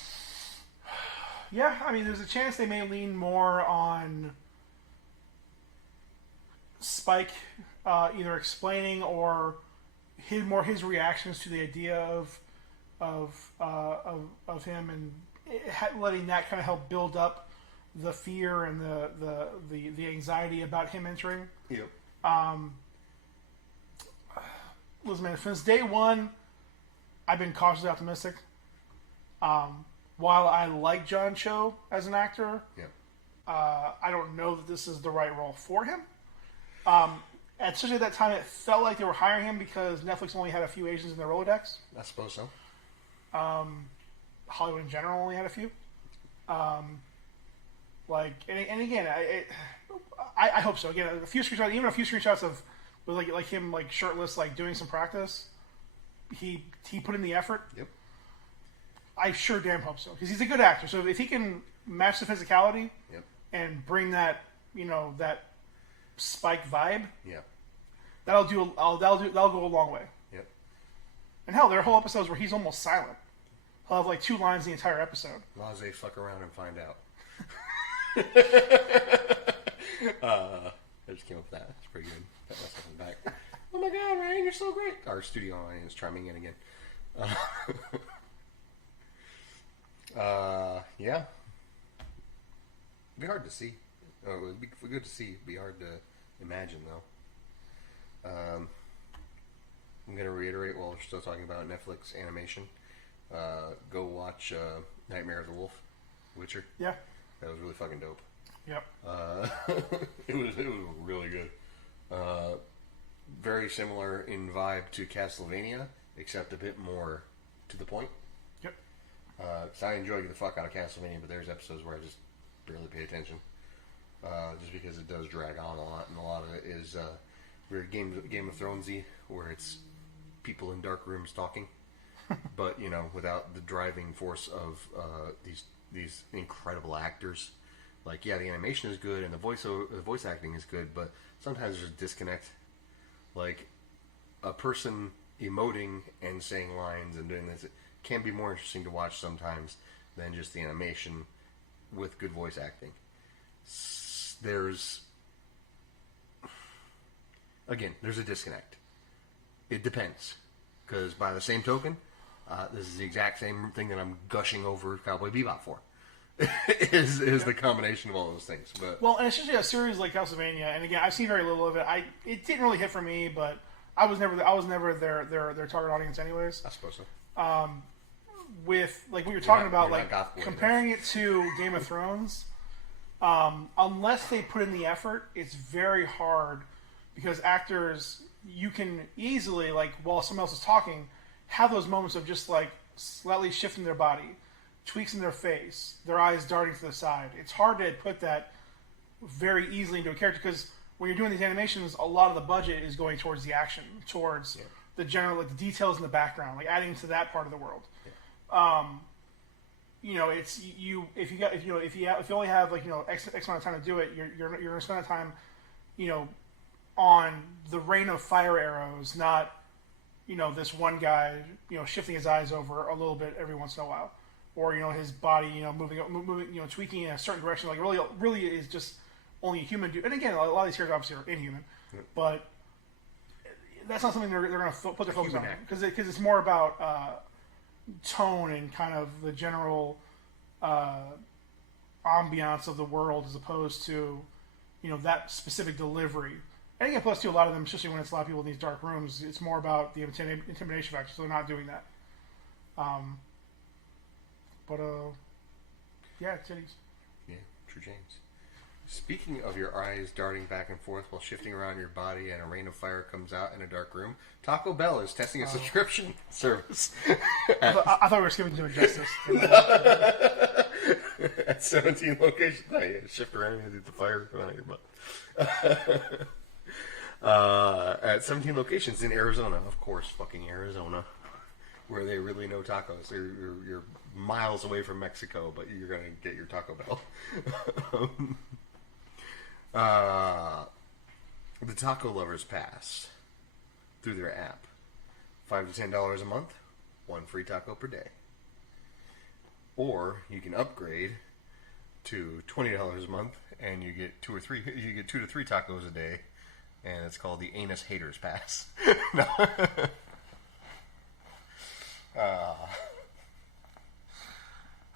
Yeah, I mean, there's a chance they may lean more on Spike either explaining or his reactions to the idea of him and letting that kind of help build up the fear and the anxiety about him entering. Yep. Listen, man, since day one, I've been cautiously optimistic. While I like John Cho as an actor, Yep. I don't know that this is the right role for him. Especially at that time, it felt like they were hiring him because Netflix only had a few Asians in their Rolodex. I suppose so. Hollywood in general only had a few. And again, I hope so. Again, a few screenshots of with like him like shirtless, like doing some practice. He put in the effort. Yep. I sure damn hope so because he's a good actor. So if he can match the physicality, Yep. and bring that that Spike vibe, Yeah. that'll go a long way. Yep. And hell, there are whole episodes where he's almost silent. He'll have like 2 lines the entire episode. Laissez fuck around and find out. I just came up with that. It's pretty good. Pat myself on the back. Oh my god, Ryan, you're so great. Our studio audience is chiming in again. Yeah. It'd be hard to see. It would be good to see. It'd be hard to imagine, though. I'm going to reiterate while we're still talking about Netflix animation. Go watch Nightmare of the Wolf, Witcher. Yeah. That was really fucking dope. Yep. It was really good. Very similar in vibe to Castlevania, except a bit more to the point. Yep. 'Cause I enjoy the fuck out of Castlevania, but there's episodes where I just barely pay attention. Just because it does drag on a lot, and a lot of it is very Game of Thronesy, where it's people in dark rooms talking, but without the driving force of these incredible actors. Like, yeah, the animation is good and the voice acting is good, but sometimes there's a disconnect. Like, a person emoting and saying lines and doing this, it can be more interesting to watch sometimes than just the animation with good voice acting. There's a disconnect. It depends. Because by the same token, this is the exact same thing that I'm gushing over Cowboy Bebop for. is the combination of all those things. But and especially a series like Castlevania, and again, I've seen very little of it. It didn't really hit for me, but I was never their target audience, anyways. I suppose so. With like what you're talking about, you're like not goth comparing it to Game of Thrones, unless they put in the effort, it's very hard because actors, you can easily, like while someone else is talking, have those moments of just like slightly shifting their body, tweaks in their face, their eyes darting to the side. It's hard to put that very easily into a character because when you're doing these animations, a lot of the budget is going towards the action, towards the general, like the details in the background, like adding to that part of the world. It's if you only have like X amount of time to do it, you're going to spend that time, on the rain of fire arrows, not this one guy shifting his eyes over a little bit every once in a while, or his body moving tweaking in a certain direction, like really is just only a human do. And again, a lot of these characters obviously are inhuman, but that's not something they're going to put their focus on because it's more about tone and kind of the general ambiance of the world as opposed to that specific delivery. And again, plus too, a lot of them, especially when it's a lot of people in these dark rooms, it's more about the intimidation factor, so they're not doing that. Yeah, titties. Yeah, true, James. Speaking of your eyes darting back and forth while shifting around your body and a rain of fire comes out in a dark room, Taco Bell is testing a subscription service. I thought we were skipping to Injustice. At 17 locations. Oh, yeah, shift around and get the fire coming out of your butt. At 17 locations in Arizona, of course, fucking Arizona, where they really know tacos. You're miles away from Mexico, but you're going to get your Taco Bell. The Taco Lovers Pass through their app. $5 to $10 a month, one free taco per day. Or you can upgrade to $20 a month, and you get 2 to 3 tacos a day, and it's called the Anus Haters Pass.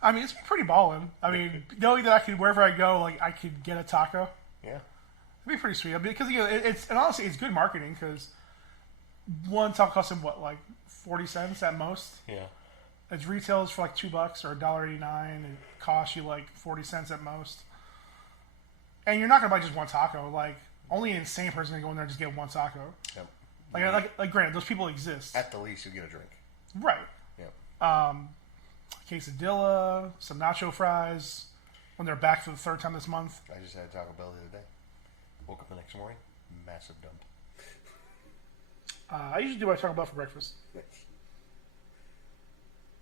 I mean, it's pretty ballin'. I mean, knowing that I could, wherever I go, like I could get a taco. Yeah, it'd be pretty sweet. I mean, because and honestly, it's good marketing because one taco costs them what, like 40 cents at most. Yeah. It retails for like $2 or $1.89. It costs you like 40 cents at most. And you're not gonna buy just one taco. Like only an insane person can go in there and just get one taco. Yep. Like granted, those people exist. At the least, you get a drink. Right. Yep. Quesadilla, some nacho fries. When they're back for the third time this month. I just had Taco Bell the other day. Woke up the next morning, massive dump. I usually do what I talk about for breakfast.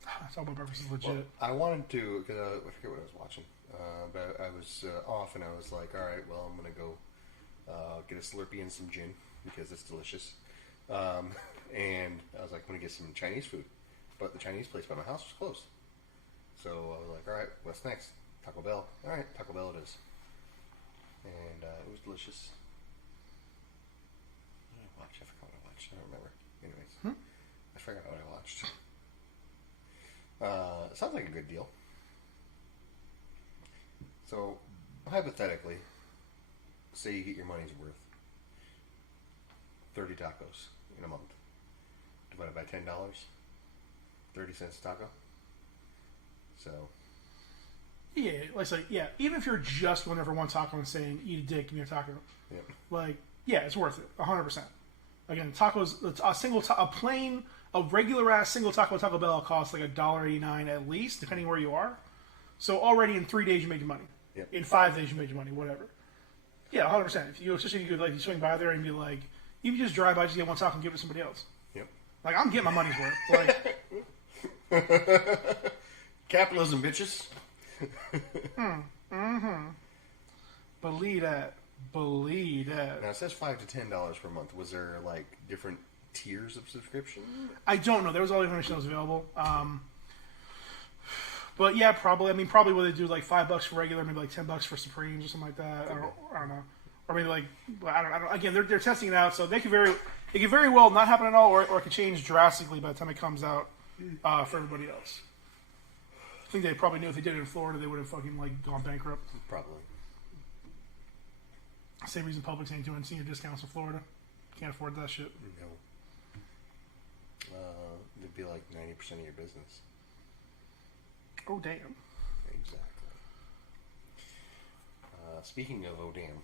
Taco Bell breakfast is legit. Well, I wanted to, because I forget what I was watching, but I was off and I was like, all right, well, I'm going to go get a Slurpee and some gin because it's delicious. And I was like, I'm going to get some Chinese food. But the Chinese place by my house was closed. So I was like, all right, what's next? Taco Bell. All right, Taco Bell it is. And it was delicious. What did I watch? I forgot what I watched. I don't remember. Anyways, I forgot what I watched. Sounds like a good deal. So, hypothetically, say you get your money's worth. 30 tacos in a month. Divided by $10. 30 cents a taco. So. Yeah, like, yeah. Even if you're just going there for one taco and saying, eat a dick, give me a taco. Yep. Like, Yeah, it's worth it, 100%. Again, tacos, a regular ass single Taco Bell costs like $1.89 at least, depending where you are. So already in 3 days you made your money. Yep. In 5 days you made your money, whatever. Yeah, 100%. If you, especially if you could like you swing by there and be like, you can just drive by, just get one taco and give it to somebody else. Yep. Like I'm getting my money's worth. Like Capitalism, bitches. believe that. Now it says $5 to $10 per month. Was there like different tiers of subscription? I don't know. There was all the information that was available. But yeah, probably. I mean, probably what they do like $5 for regular, maybe like $10 for Supremes or something like that. I don't know. Or maybe like I don't. Again, they're testing it out, so it could very well not happen at all, or it could change drastically by the time it comes out for everybody else. I think they probably knew if they did it in Florida, they would have fucking like gone bankrupt. Probably. Same reason Publix ain't doing senior discounts in Florida. Can't afford that shit. No. It'd be like 90% of your business. Oh damn. Exactly. Speaking of oh damn.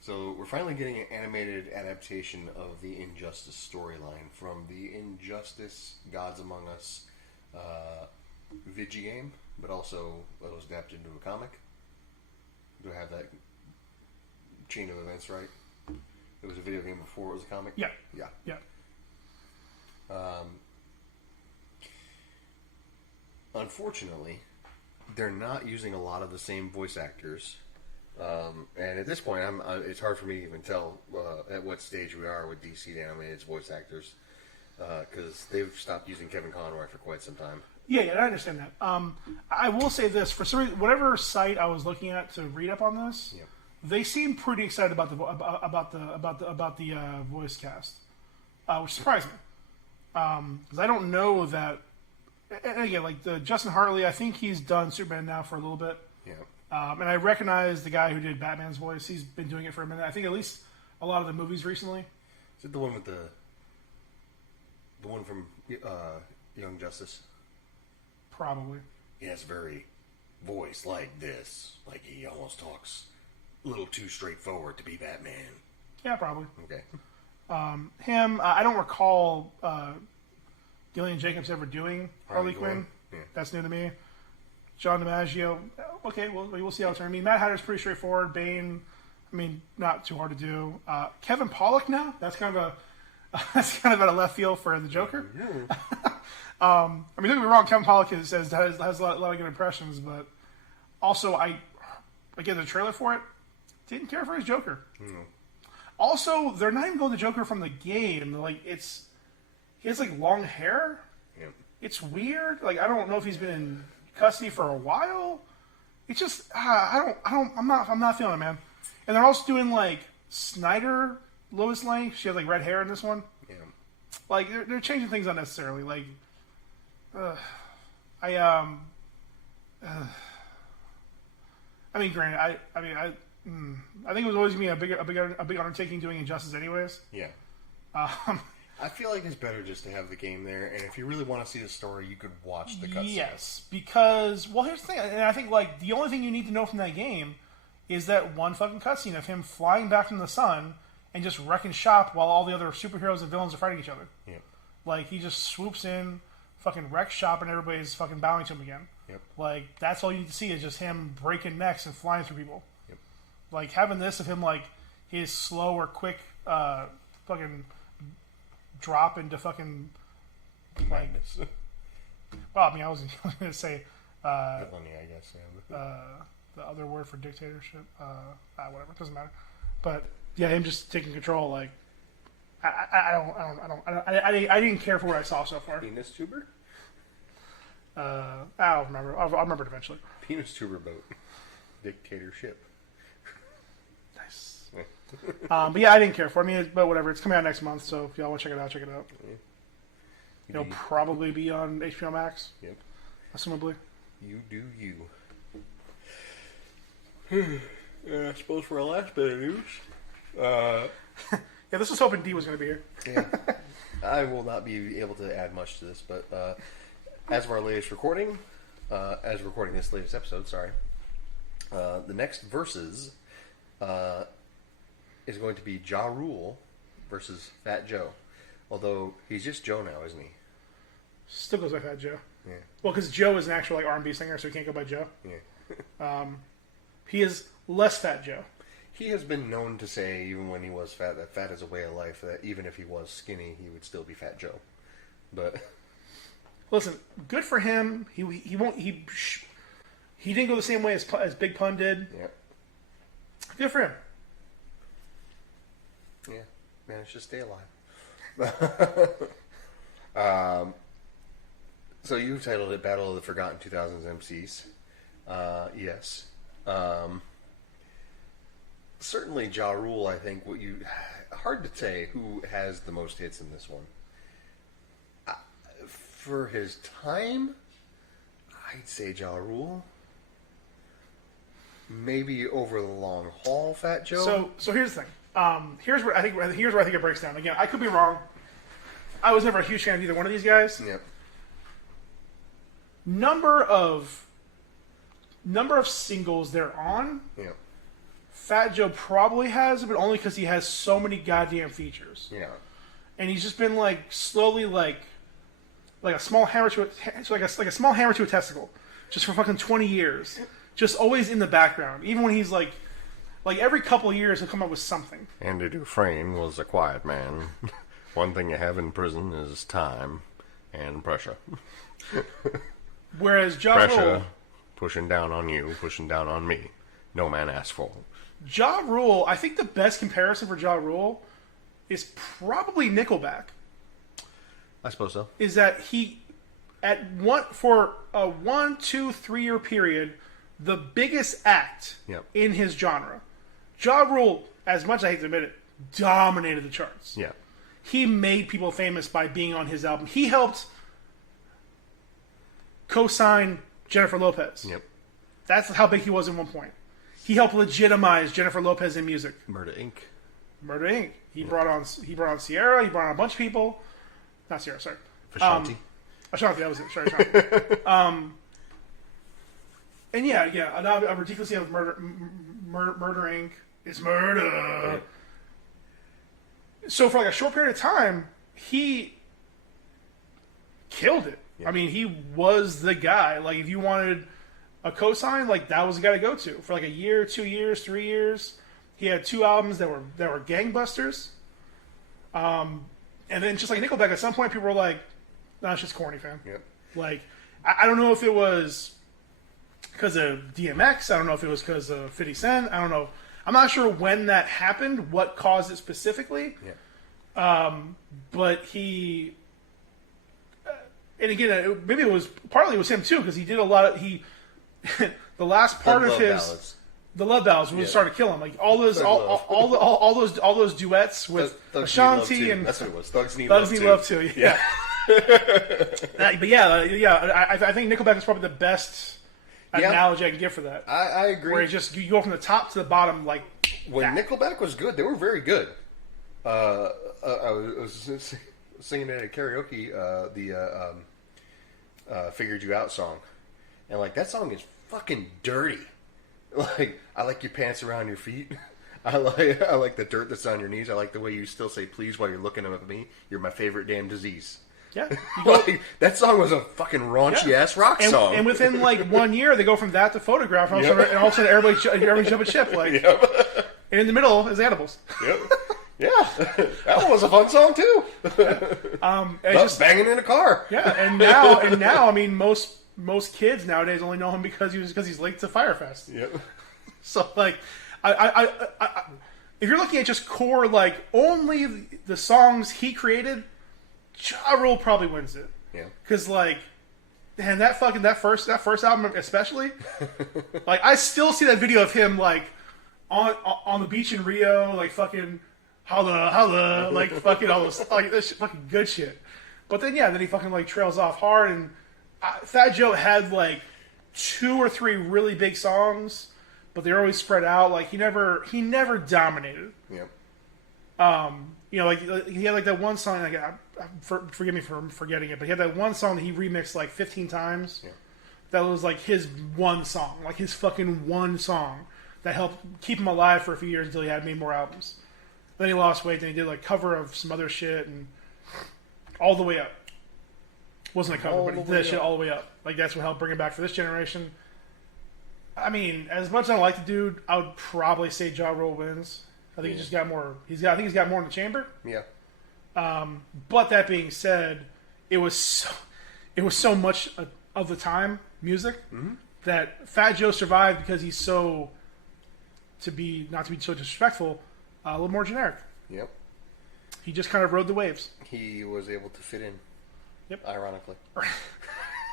So we're finally getting an animated adaptation of the Injustice storyline from the Injustice Gods Among Us Vigi game, but also it was adapted into a comic. Do I have that chain of events right? It was a video game before it was a comic? Yeah. Yeah. Yeah. Unfortunately, they're not using a lot of the same voice actors. And at this point, it's hard for me to even tell at what stage we are with DC animated's voice actors. Because they've stopped using Kevin Conroy for quite some time. Yeah, I understand that. I will say this: for some reason, whatever site I was looking at to read up on this, Yep. they seemed pretty excited about the voice cast, which surprised me. Because I don't know that. And again, like the Justin Hartley, I think he's done Superman now for a little bit. Yeah. And I recognize the guy who did Batman's voice. He's been doing it for a minute. I think at least a lot of the movies recently. Is it the one with the one from Young Justice? Probably. He has very voice like this. Like he almost talks a little too straightforward to be Batman. Yeah, probably. Okay. Him, I don't recall Gillian Jacobs ever doing Harley Quinn. Yeah. That's new to me. John DiMaggio. Okay, well, we'll see how it's. I mean, Mad Hatter's pretty straightforward. Bane, I mean, not too hard to do. Kevin Pollak now. That's kind of out of left field for the Joker. I mean, don't get me wrong. Kevin Pollak has a lot of good impressions, but also again, the trailer for it didn't care for his Joker. Also, they're not even going to Joker from the game. Like he has like long hair. Yeah. It's weird. Like I don't know if he's been in custody for a while. It's just I'm not feeling it, man. And they're also doing like Snyder Lois Lane. She has like red hair in this one. Yeah. Like they're changing things unnecessarily. Like I mean, granted, I think it was always gonna be a big undertaking doing Injustice, anyways. Yeah. I feel like it's better just to have the game there, and if you really want to see the story, you could watch the cutscene. Yes, because here's the thing, and I think like the only thing you need to know from that game is that one fucking cutscene of him flying back from the sun and just wrecking shop while all the other superheroes and villains are fighting each other. Yeah. Like he just swoops in, fucking wrecks shop, and everybody's fucking bowing to him again. Yep. Like that's all you need to see is just him breaking necks and flying through people. Yep. Like having this of him like his slow or quick fucking drop into fucking like. Well, I mean, I was going to say Villainy, I guess. Yeah. the other word for dictatorship. Whatever, it doesn't matter. But yeah, him just taking control. Like I didn't care for what I saw so far. Penis tuber? I'll remember. I'll remember it eventually. Penis tuber boat. Dictatorship. Nice. But yeah, I didn't care for it. I mean, but whatever. It's coming out next month, so if y'all want to check it out, check it out. Yeah. It'll probably be on HBO Max. Yep. Assumably. You do you. I suppose for our last bit of news. Yeah, this was hoping D was going to be here. Yeah. I will not be able to add much to this, but as of our latest recording, as recording this latest episode, sorry, the next verses is going to be Ja Rule versus Fat Joe. Although he's just Joe now, isn't he? Still goes by Fat Joe. Yeah. Well, because Joe is an actual like R&B singer, so he can't go by Joe. Yeah. He is less Fat Joe. He has been known to say, even when he was fat, that fat is a way of life. That even if he was skinny, he would still be Fat Joe. But listen, good for him. He didn't go the same way as Big Pun did. yeah, Good for him. yeah, managed to stay alive. So you titled it "Battle of the Forgotten 2000s MCs." Yes. Certainly, Ja Rule. I think hard to say who has the most hits in this one. For his time, I'd say Ja Rule. Maybe over the long haul, Fat Joe. So here's the thing. Here's where I think it breaks down. Again, I could be wrong. I was never a huge fan of either one of these guys. Yep. Number of singles they're on. Yep. Fat Joe probably has, but only because he has so many goddamn features. Yeah. And he's just been like slowly like a small hammer to a small hammer to a testicle, just for fucking 20 years, just always in the background. Even when he's like every couple of years he'll come up with something. Andy Dufresne was a quiet man. One thing you have in prison is time and pressure. Whereas Ja Pressure, Rule, pushing down on you, pushing down on me. No man asked for. Ja Rule, I think the best comparison for Ja Rule is probably Nickelback. I suppose so. Is that he for a 1, 2, 3 year period, the biggest act Yep. in his genre. Ja Rule, as much as I hate to admit it, dominated the charts. Yeah. He made people famous by being on his album. He helped co-sign Jennifer Lopez. Yep. That's how big he was at one point. He helped legitimize Jennifer Lopez in music. Murder Inc. Murder Inc. He brought on Sierra. He brought on a bunch of people. Not Sierra, sorry. Ashanti. Ashanti, that was it. Sorry, Ashanti. And yeah, I'm ridiculously of Murder Inc. It's murder. Yeah. So for like a short period of time, he killed it. Yeah. I mean, he was the guy. Like, if you wanted a cosign, like that was the guy to go to for like a year, 2 years, 3 years. He had 2 albums that were gangbusters. And then just like Nickelback, at some point people were like, "No, it's just corny, fam." Yep. Like, I don't know if it was because of DMX. I don't know if it was because of 50 Cent. I don't know. I'm not sure when that happened, what caused it specifically. Yeah. But he, and again, maybe it was partly it was him too, because he did a lot of the last part of his ballads. the love ballads was Yeah. started to kill him. Like all those all those duets with Thugs Ashanti Need Love and Too. That's what it was. Thugs Need Thugs Love Need Too. Love Too. Yeah. But yeah, I think Nickelback is probably the best analogy I can give for that. I agree. Where you go from the top to the bottom, like When that. Nickelback was good, they were very good. I was singing at a karaoke the "Figured You Out" song, and like that song is fucking dirty. Like, I like your pants around your feet. I like the dirt that's on your knees. I like the way you still say please while you're looking at me. You're my favorite damn disease. Yeah, Like, that song was a fucking raunchy ass rock song. and within like 1 year, they go from that to Photograph, and all of a sudden everybody jump a ship. Like, Yep. and in the middle is Animals. Yep. Yeah, that one was a fun song too. And Just banging in a car. yeah, and now, I mean, most kids nowadays only know him because he's late to Firefest. Yep. So like, I if you're looking at just core like only the songs he created, Ja Rule probably wins it. Yeah. Because like, and that first album especially, like I still see that video of him like on the beach in Rio, like fucking holla, like fucking all those like this fucking good shit. But then then he fucking like trails off hard, and Fat Joe had like 2 or 3 really big songs, but they're always spread out. Like he never dominated. Yep. You know, like he had like that one song. Like, forgive me for forgetting it, but he had that one song that he remixed like 15 times. Yeah. That was like his one song, like his fucking one song that helped keep him alive for a few years until he had made more albums. Then he lost weight. Then he did like cover of some other shit and all the way up. Wasn't a cover, All but he the did that way shit up. all the way up. Like that's what helped bring him back for this generation. I mean, as much as I like the dude, I would probably say Ja Rule wins. I think he just got more. I think he's got more in the chamber. Yeah. But that being said, it was so much of the time music that Fat Joe survived because he's so not to be so disrespectful, a little more generic. Yep. He just kind of rode the waves. He was able to fit in. Yep. Ironically.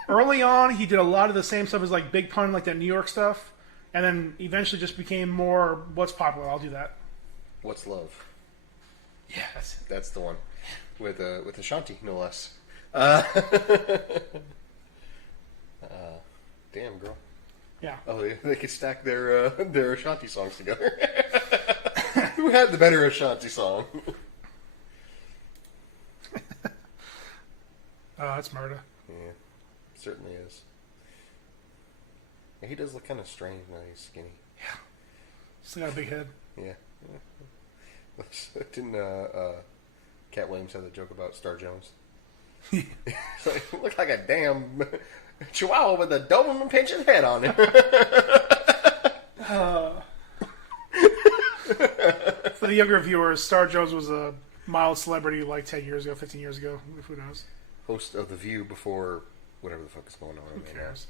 Early on, he did a lot of the same stuff as like Big Pun, like that New York stuff, and then eventually just became more what's popular. I'll do that. What's Love? Yeah, that's it. That's the one. With Ashanti, no less. Damn, girl. Yeah. Oh, they could stack their Ashanti songs together. Who had the better Ashanti song? That's murder. Yeah, certainly is. Yeah, he does look kind of strange now. He's skinny. Still got a big head. Yeah. Didn't Cat Williams have the joke about Star Jones? It's like, look like a damn chihuahua with a Doberman Pinscher's head on it. For the younger viewers, Star Jones was a mild celebrity like 10 years ago, 15 years ago. Who knows? Host of The View before whatever the fuck is going on. Who cares?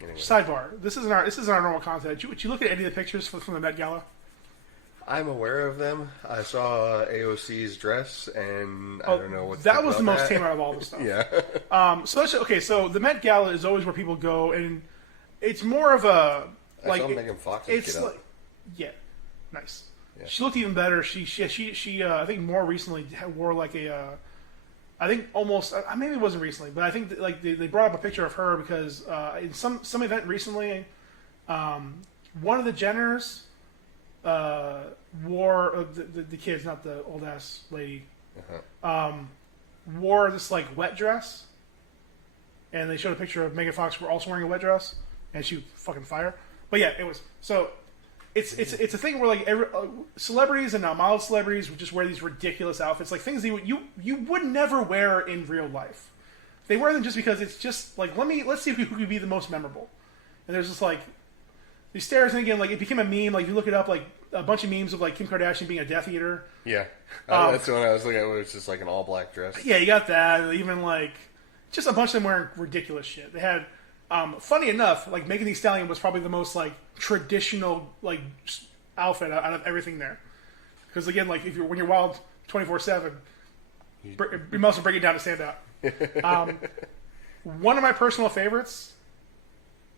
Anyway. Sidebar. This isn't our normal content. Would you look at any of the pictures from the Met Gala? I'm aware of them. I saw AOC's dress, and I don't know what to that think was the about most that. tame out of all the stuff. Yeah. So the Met Gala is always where people go, and it's more of a I saw Megan Fox's it's get up. like, yeah, nice. Yeah. She looked even better. She I think more recently wore like a I think almost maybe it wasn't recently, but I think that, like they brought up a picture of her because in some event recently, one of the Jenners wore the kids, not the old ass lady, wore this like wet dress, and they showed a picture of Megan Fox also wearing a wet dress, and she was fucking fire. But yeah, it was so. It's a thing where like celebrities and mild celebrities would just wear these ridiculous outfits, like things you would never wear in real life. They wear them just because it's just like let's see who could be the most memorable. And there's just like these stares, and again like it became a meme. Like if you look it up, like a bunch of memes of like Kim Kardashian being a Death Eater. Yeah. That's the one I was looking at. Where it's just like an all black dress. Yeah, you got that. Even like just a bunch of them wearing ridiculous shit. They had. Funny enough, like Megan Thee Stallion was probably the most like traditional like outfit out of everything there. Because again, like when you're wild 24/7, you must bring it down to stand out. One of my personal favorites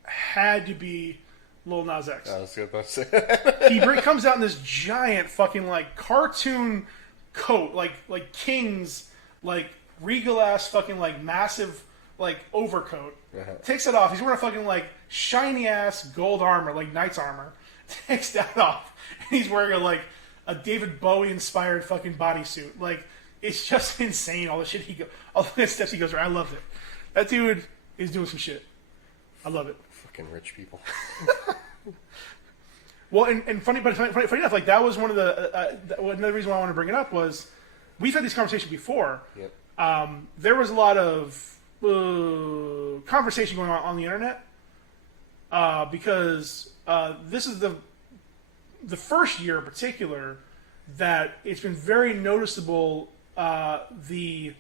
had to be Lil Nas X. I was about to say. He comes out in this giant fucking like cartoon coat, like King's like regal ass fucking like massive like overcoat. Takes it off. He's wearing a fucking like shiny ass gold armor, like knight's armor. Takes that off, and he's wearing a David Bowie inspired fucking bodysuit. Like it's just insane. All the shit all the steps he goes through. I loved it. That dude is doing some shit. I love it. Fucking rich people. Well, and funny enough, like that was one of the another reason why I want to bring it up was we've had this conversation before. Yep. There was a lot of conversation going on the internet because this is the first year in particular that it's been very noticeable the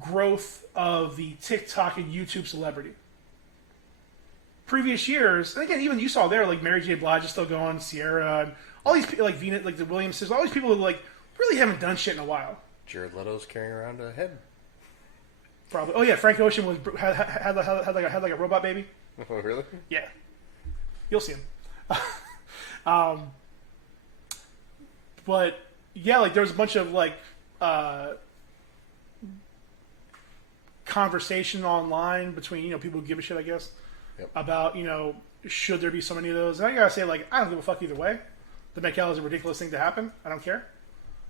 growth of the TikTok and YouTube celebrity. Previous years, and again, even you saw there, like Mary J. Blige is still going, Sierra, and all these people, like Venus, like the Williamses, all these people who like really haven't done shit in a while. Jared Leto's carrying around a head. Probably. Oh yeah, Frank Ocean had like a robot baby. Oh really? Yeah, you'll see him. But yeah, like there was a bunch of like conversation online between people who give a shit, I guess, about should there be so many of those. And I gotta say, like I don't give a fuck either way. The Met Gala is a ridiculous thing to happen. I don't care.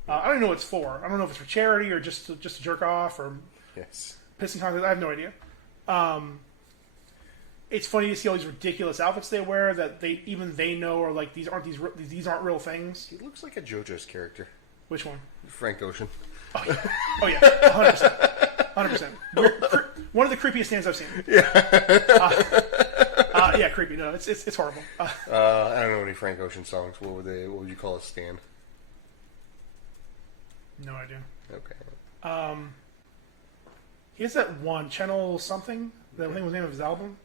I don't even know what it's for. I don't know if it's for charity or just to jerk off or Yes. pissing contests. I have no idea. it's funny to see all these ridiculous outfits they wear that they know are like these aren't real things. He looks like a JoJo's character. Which one? Frank Ocean. Oh yeah, 100%. One of the creepiest stands I've seen. Yeah. Yeah, creepy. No, it's horrible. I don't know any Frank Ocean songs. What would you call a stand? No idea. Okay. He has that one Channel something. That I think was the name of his album,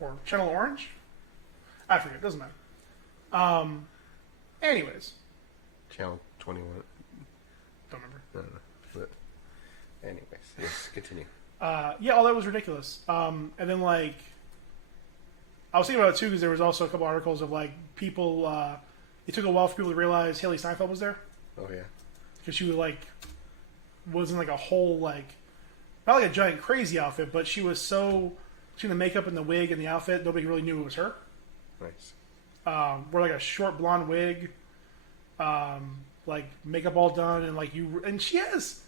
or Channel Orange. I forget. Doesn't matter. Anyways. Channel 21. Don't remember. I don't know. But anyways, yes, continue. Yeah, all that was ridiculous. And then like, I was thinking about it too because there was also a couple articles of like people. It took a while for people to realize Haley Steinfeld was there Oh yeah. because she was in like a whole like, not like a giant crazy outfit, but she was between the makeup and the wig and the outfit, nobody really knew it was her. Nice. Wore like a short blonde wig, like makeup all done, and she has.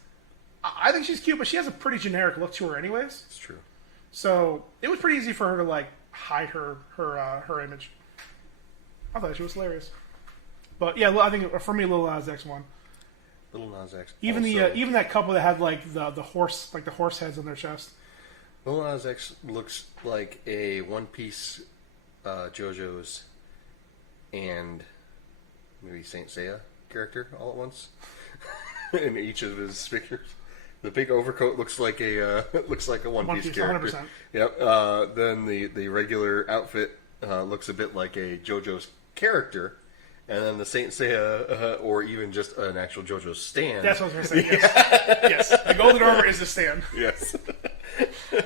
I think she's cute, but she has a pretty generic look to her, anyways. It's true. So it was pretty easy for her to like hide her image. I thought she was hilarious. But yeah, I think for me, Lil Nas X won. Lil Nas X. Even also, even that couple that had like the horse heads on their chest. Lil Nas X looks like a One Piece JoJo's and maybe Saint Seiya character all at once in each of his figures. The big overcoat looks like a One Piece character. 100%. Yep. Then the regular outfit looks a bit like a JoJo's character, and then the Saint Seiya or even just an actual JoJo's stand. That's what I was going to say. Yes. Yes. The golden armor is the stand. Yes.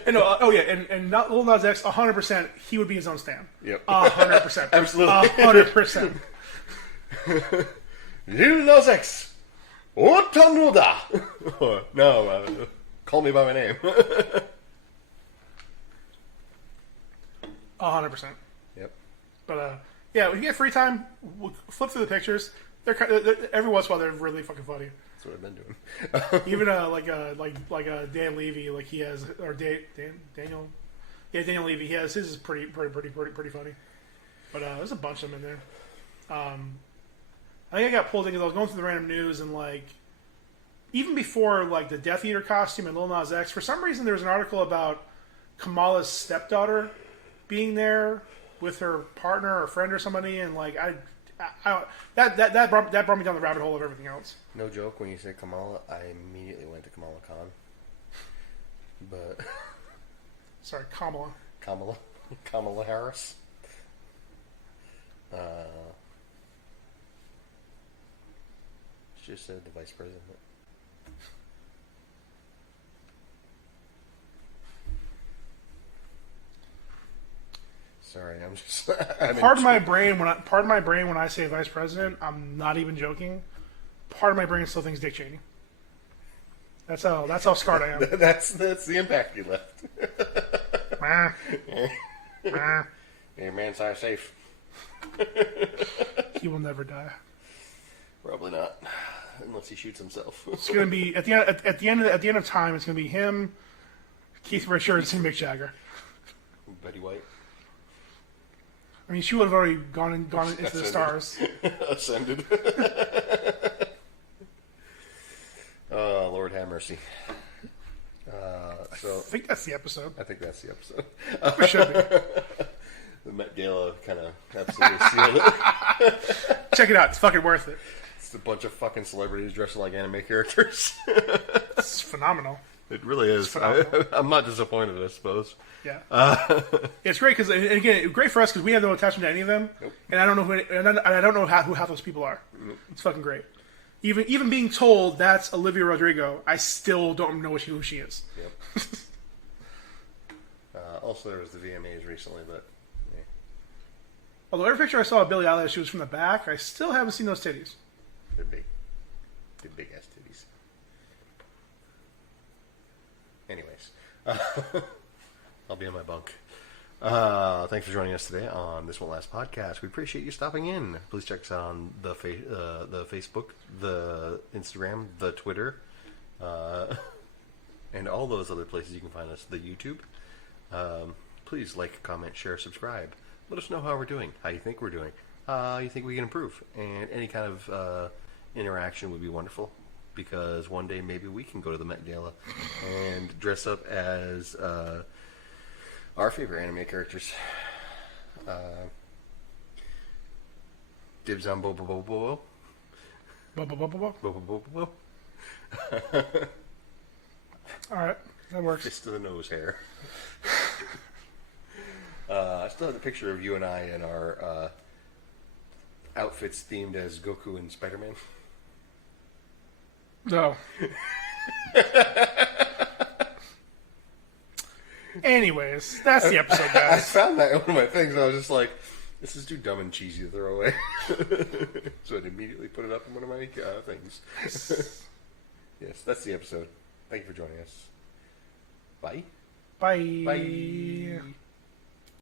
And and not Lil Nas X, 100%. He would be his own stand. Yep. 100%. Absolutely. 100%. Lil Nas X. Otanoda. No, call me by my name. 100%. Yep. But yeah, when you get free time, flip through the pictures. They're every once in a while they're really fucking funny. That's what I've been doing. Even like Dan Levy, like he has, or Daniel, yeah, Daniel Levy. He has his is pretty funny. But there's a bunch of them in there. I think I got pulled in because I was going through the random news and like, even before like the Death Eater costume and Lil Nas X, for some reason there was an article about Kamala's stepdaughter being there with her partner or friend or somebody, and like that brought me down the rabbit hole of everything else. No joke, when you said Kamala, I immediately went to Kamala Khan. But Sorry, Kamala. Kamala Harris. She just said the vice president. Sorry, I'm just. Pardon my brain when I say vice president. I'm not even joking. Part of my brain still thinks Dick Cheney. That's how scarred I am. That's the impact you left. Your man's high safe. He will never die. Probably not, unless he shoots himself. It's gonna be at the end of time. It's gonna be him, Keith Richards, and Mick Jagger. Betty White. I mean, she would have already gone into the stars. Ascended. Oh, Lord have mercy. So I think that's the episode. I think that's the episode. We should be. The Met Gala kind of absolutely sealed it. Check it out. It's fucking worth it. It's a bunch of fucking celebrities dressed like anime characters. It's phenomenal. It really is. I'm not disappointed, I suppose. Yeah. It's great because, again, great for us because we have no attachment to any of them, Nope. and I don't know who half those people are. Nope. It's fucking great. Even being told that's Olivia Rodrigo, I still don't know who she is. Yep. Also, there was the VMAs recently, but yeah. Although every picture I saw of Billie Eilish, she was from the back. I still haven't seen those titties. They're big. They're big ass titties. Anyways, I'll be in my bunk. Thanks for joining us today on This Won't Last podcast. We appreciate you stopping in. Please check us out on the Facebook, the Instagram, the Twitter, and all those other places you can find us. The YouTube. please like, comment, share, subscribe. Let us know how we're doing, how you think we're doing, how you think we can improve, and any kind of interaction would be wonderful. Because one day maybe we can go to the Met Gala and dress up as our favorite anime characters. Dibs on Bobo Bobo. Bobo, bobo, bobo. Bobo Bobo Bobo. All right, that works. Fist to the nose hair. I still have the picture of you and I in our outfits themed as Goku and Spider-Man. No. Anyways, that's the episode, I guys. found that in one of my things. And I was just like, this is too dumb and cheesy to throw away. So I immediately put it up in one of my things. Yes, that's the episode. Thank you for joining us. Bye. Bye. Bye.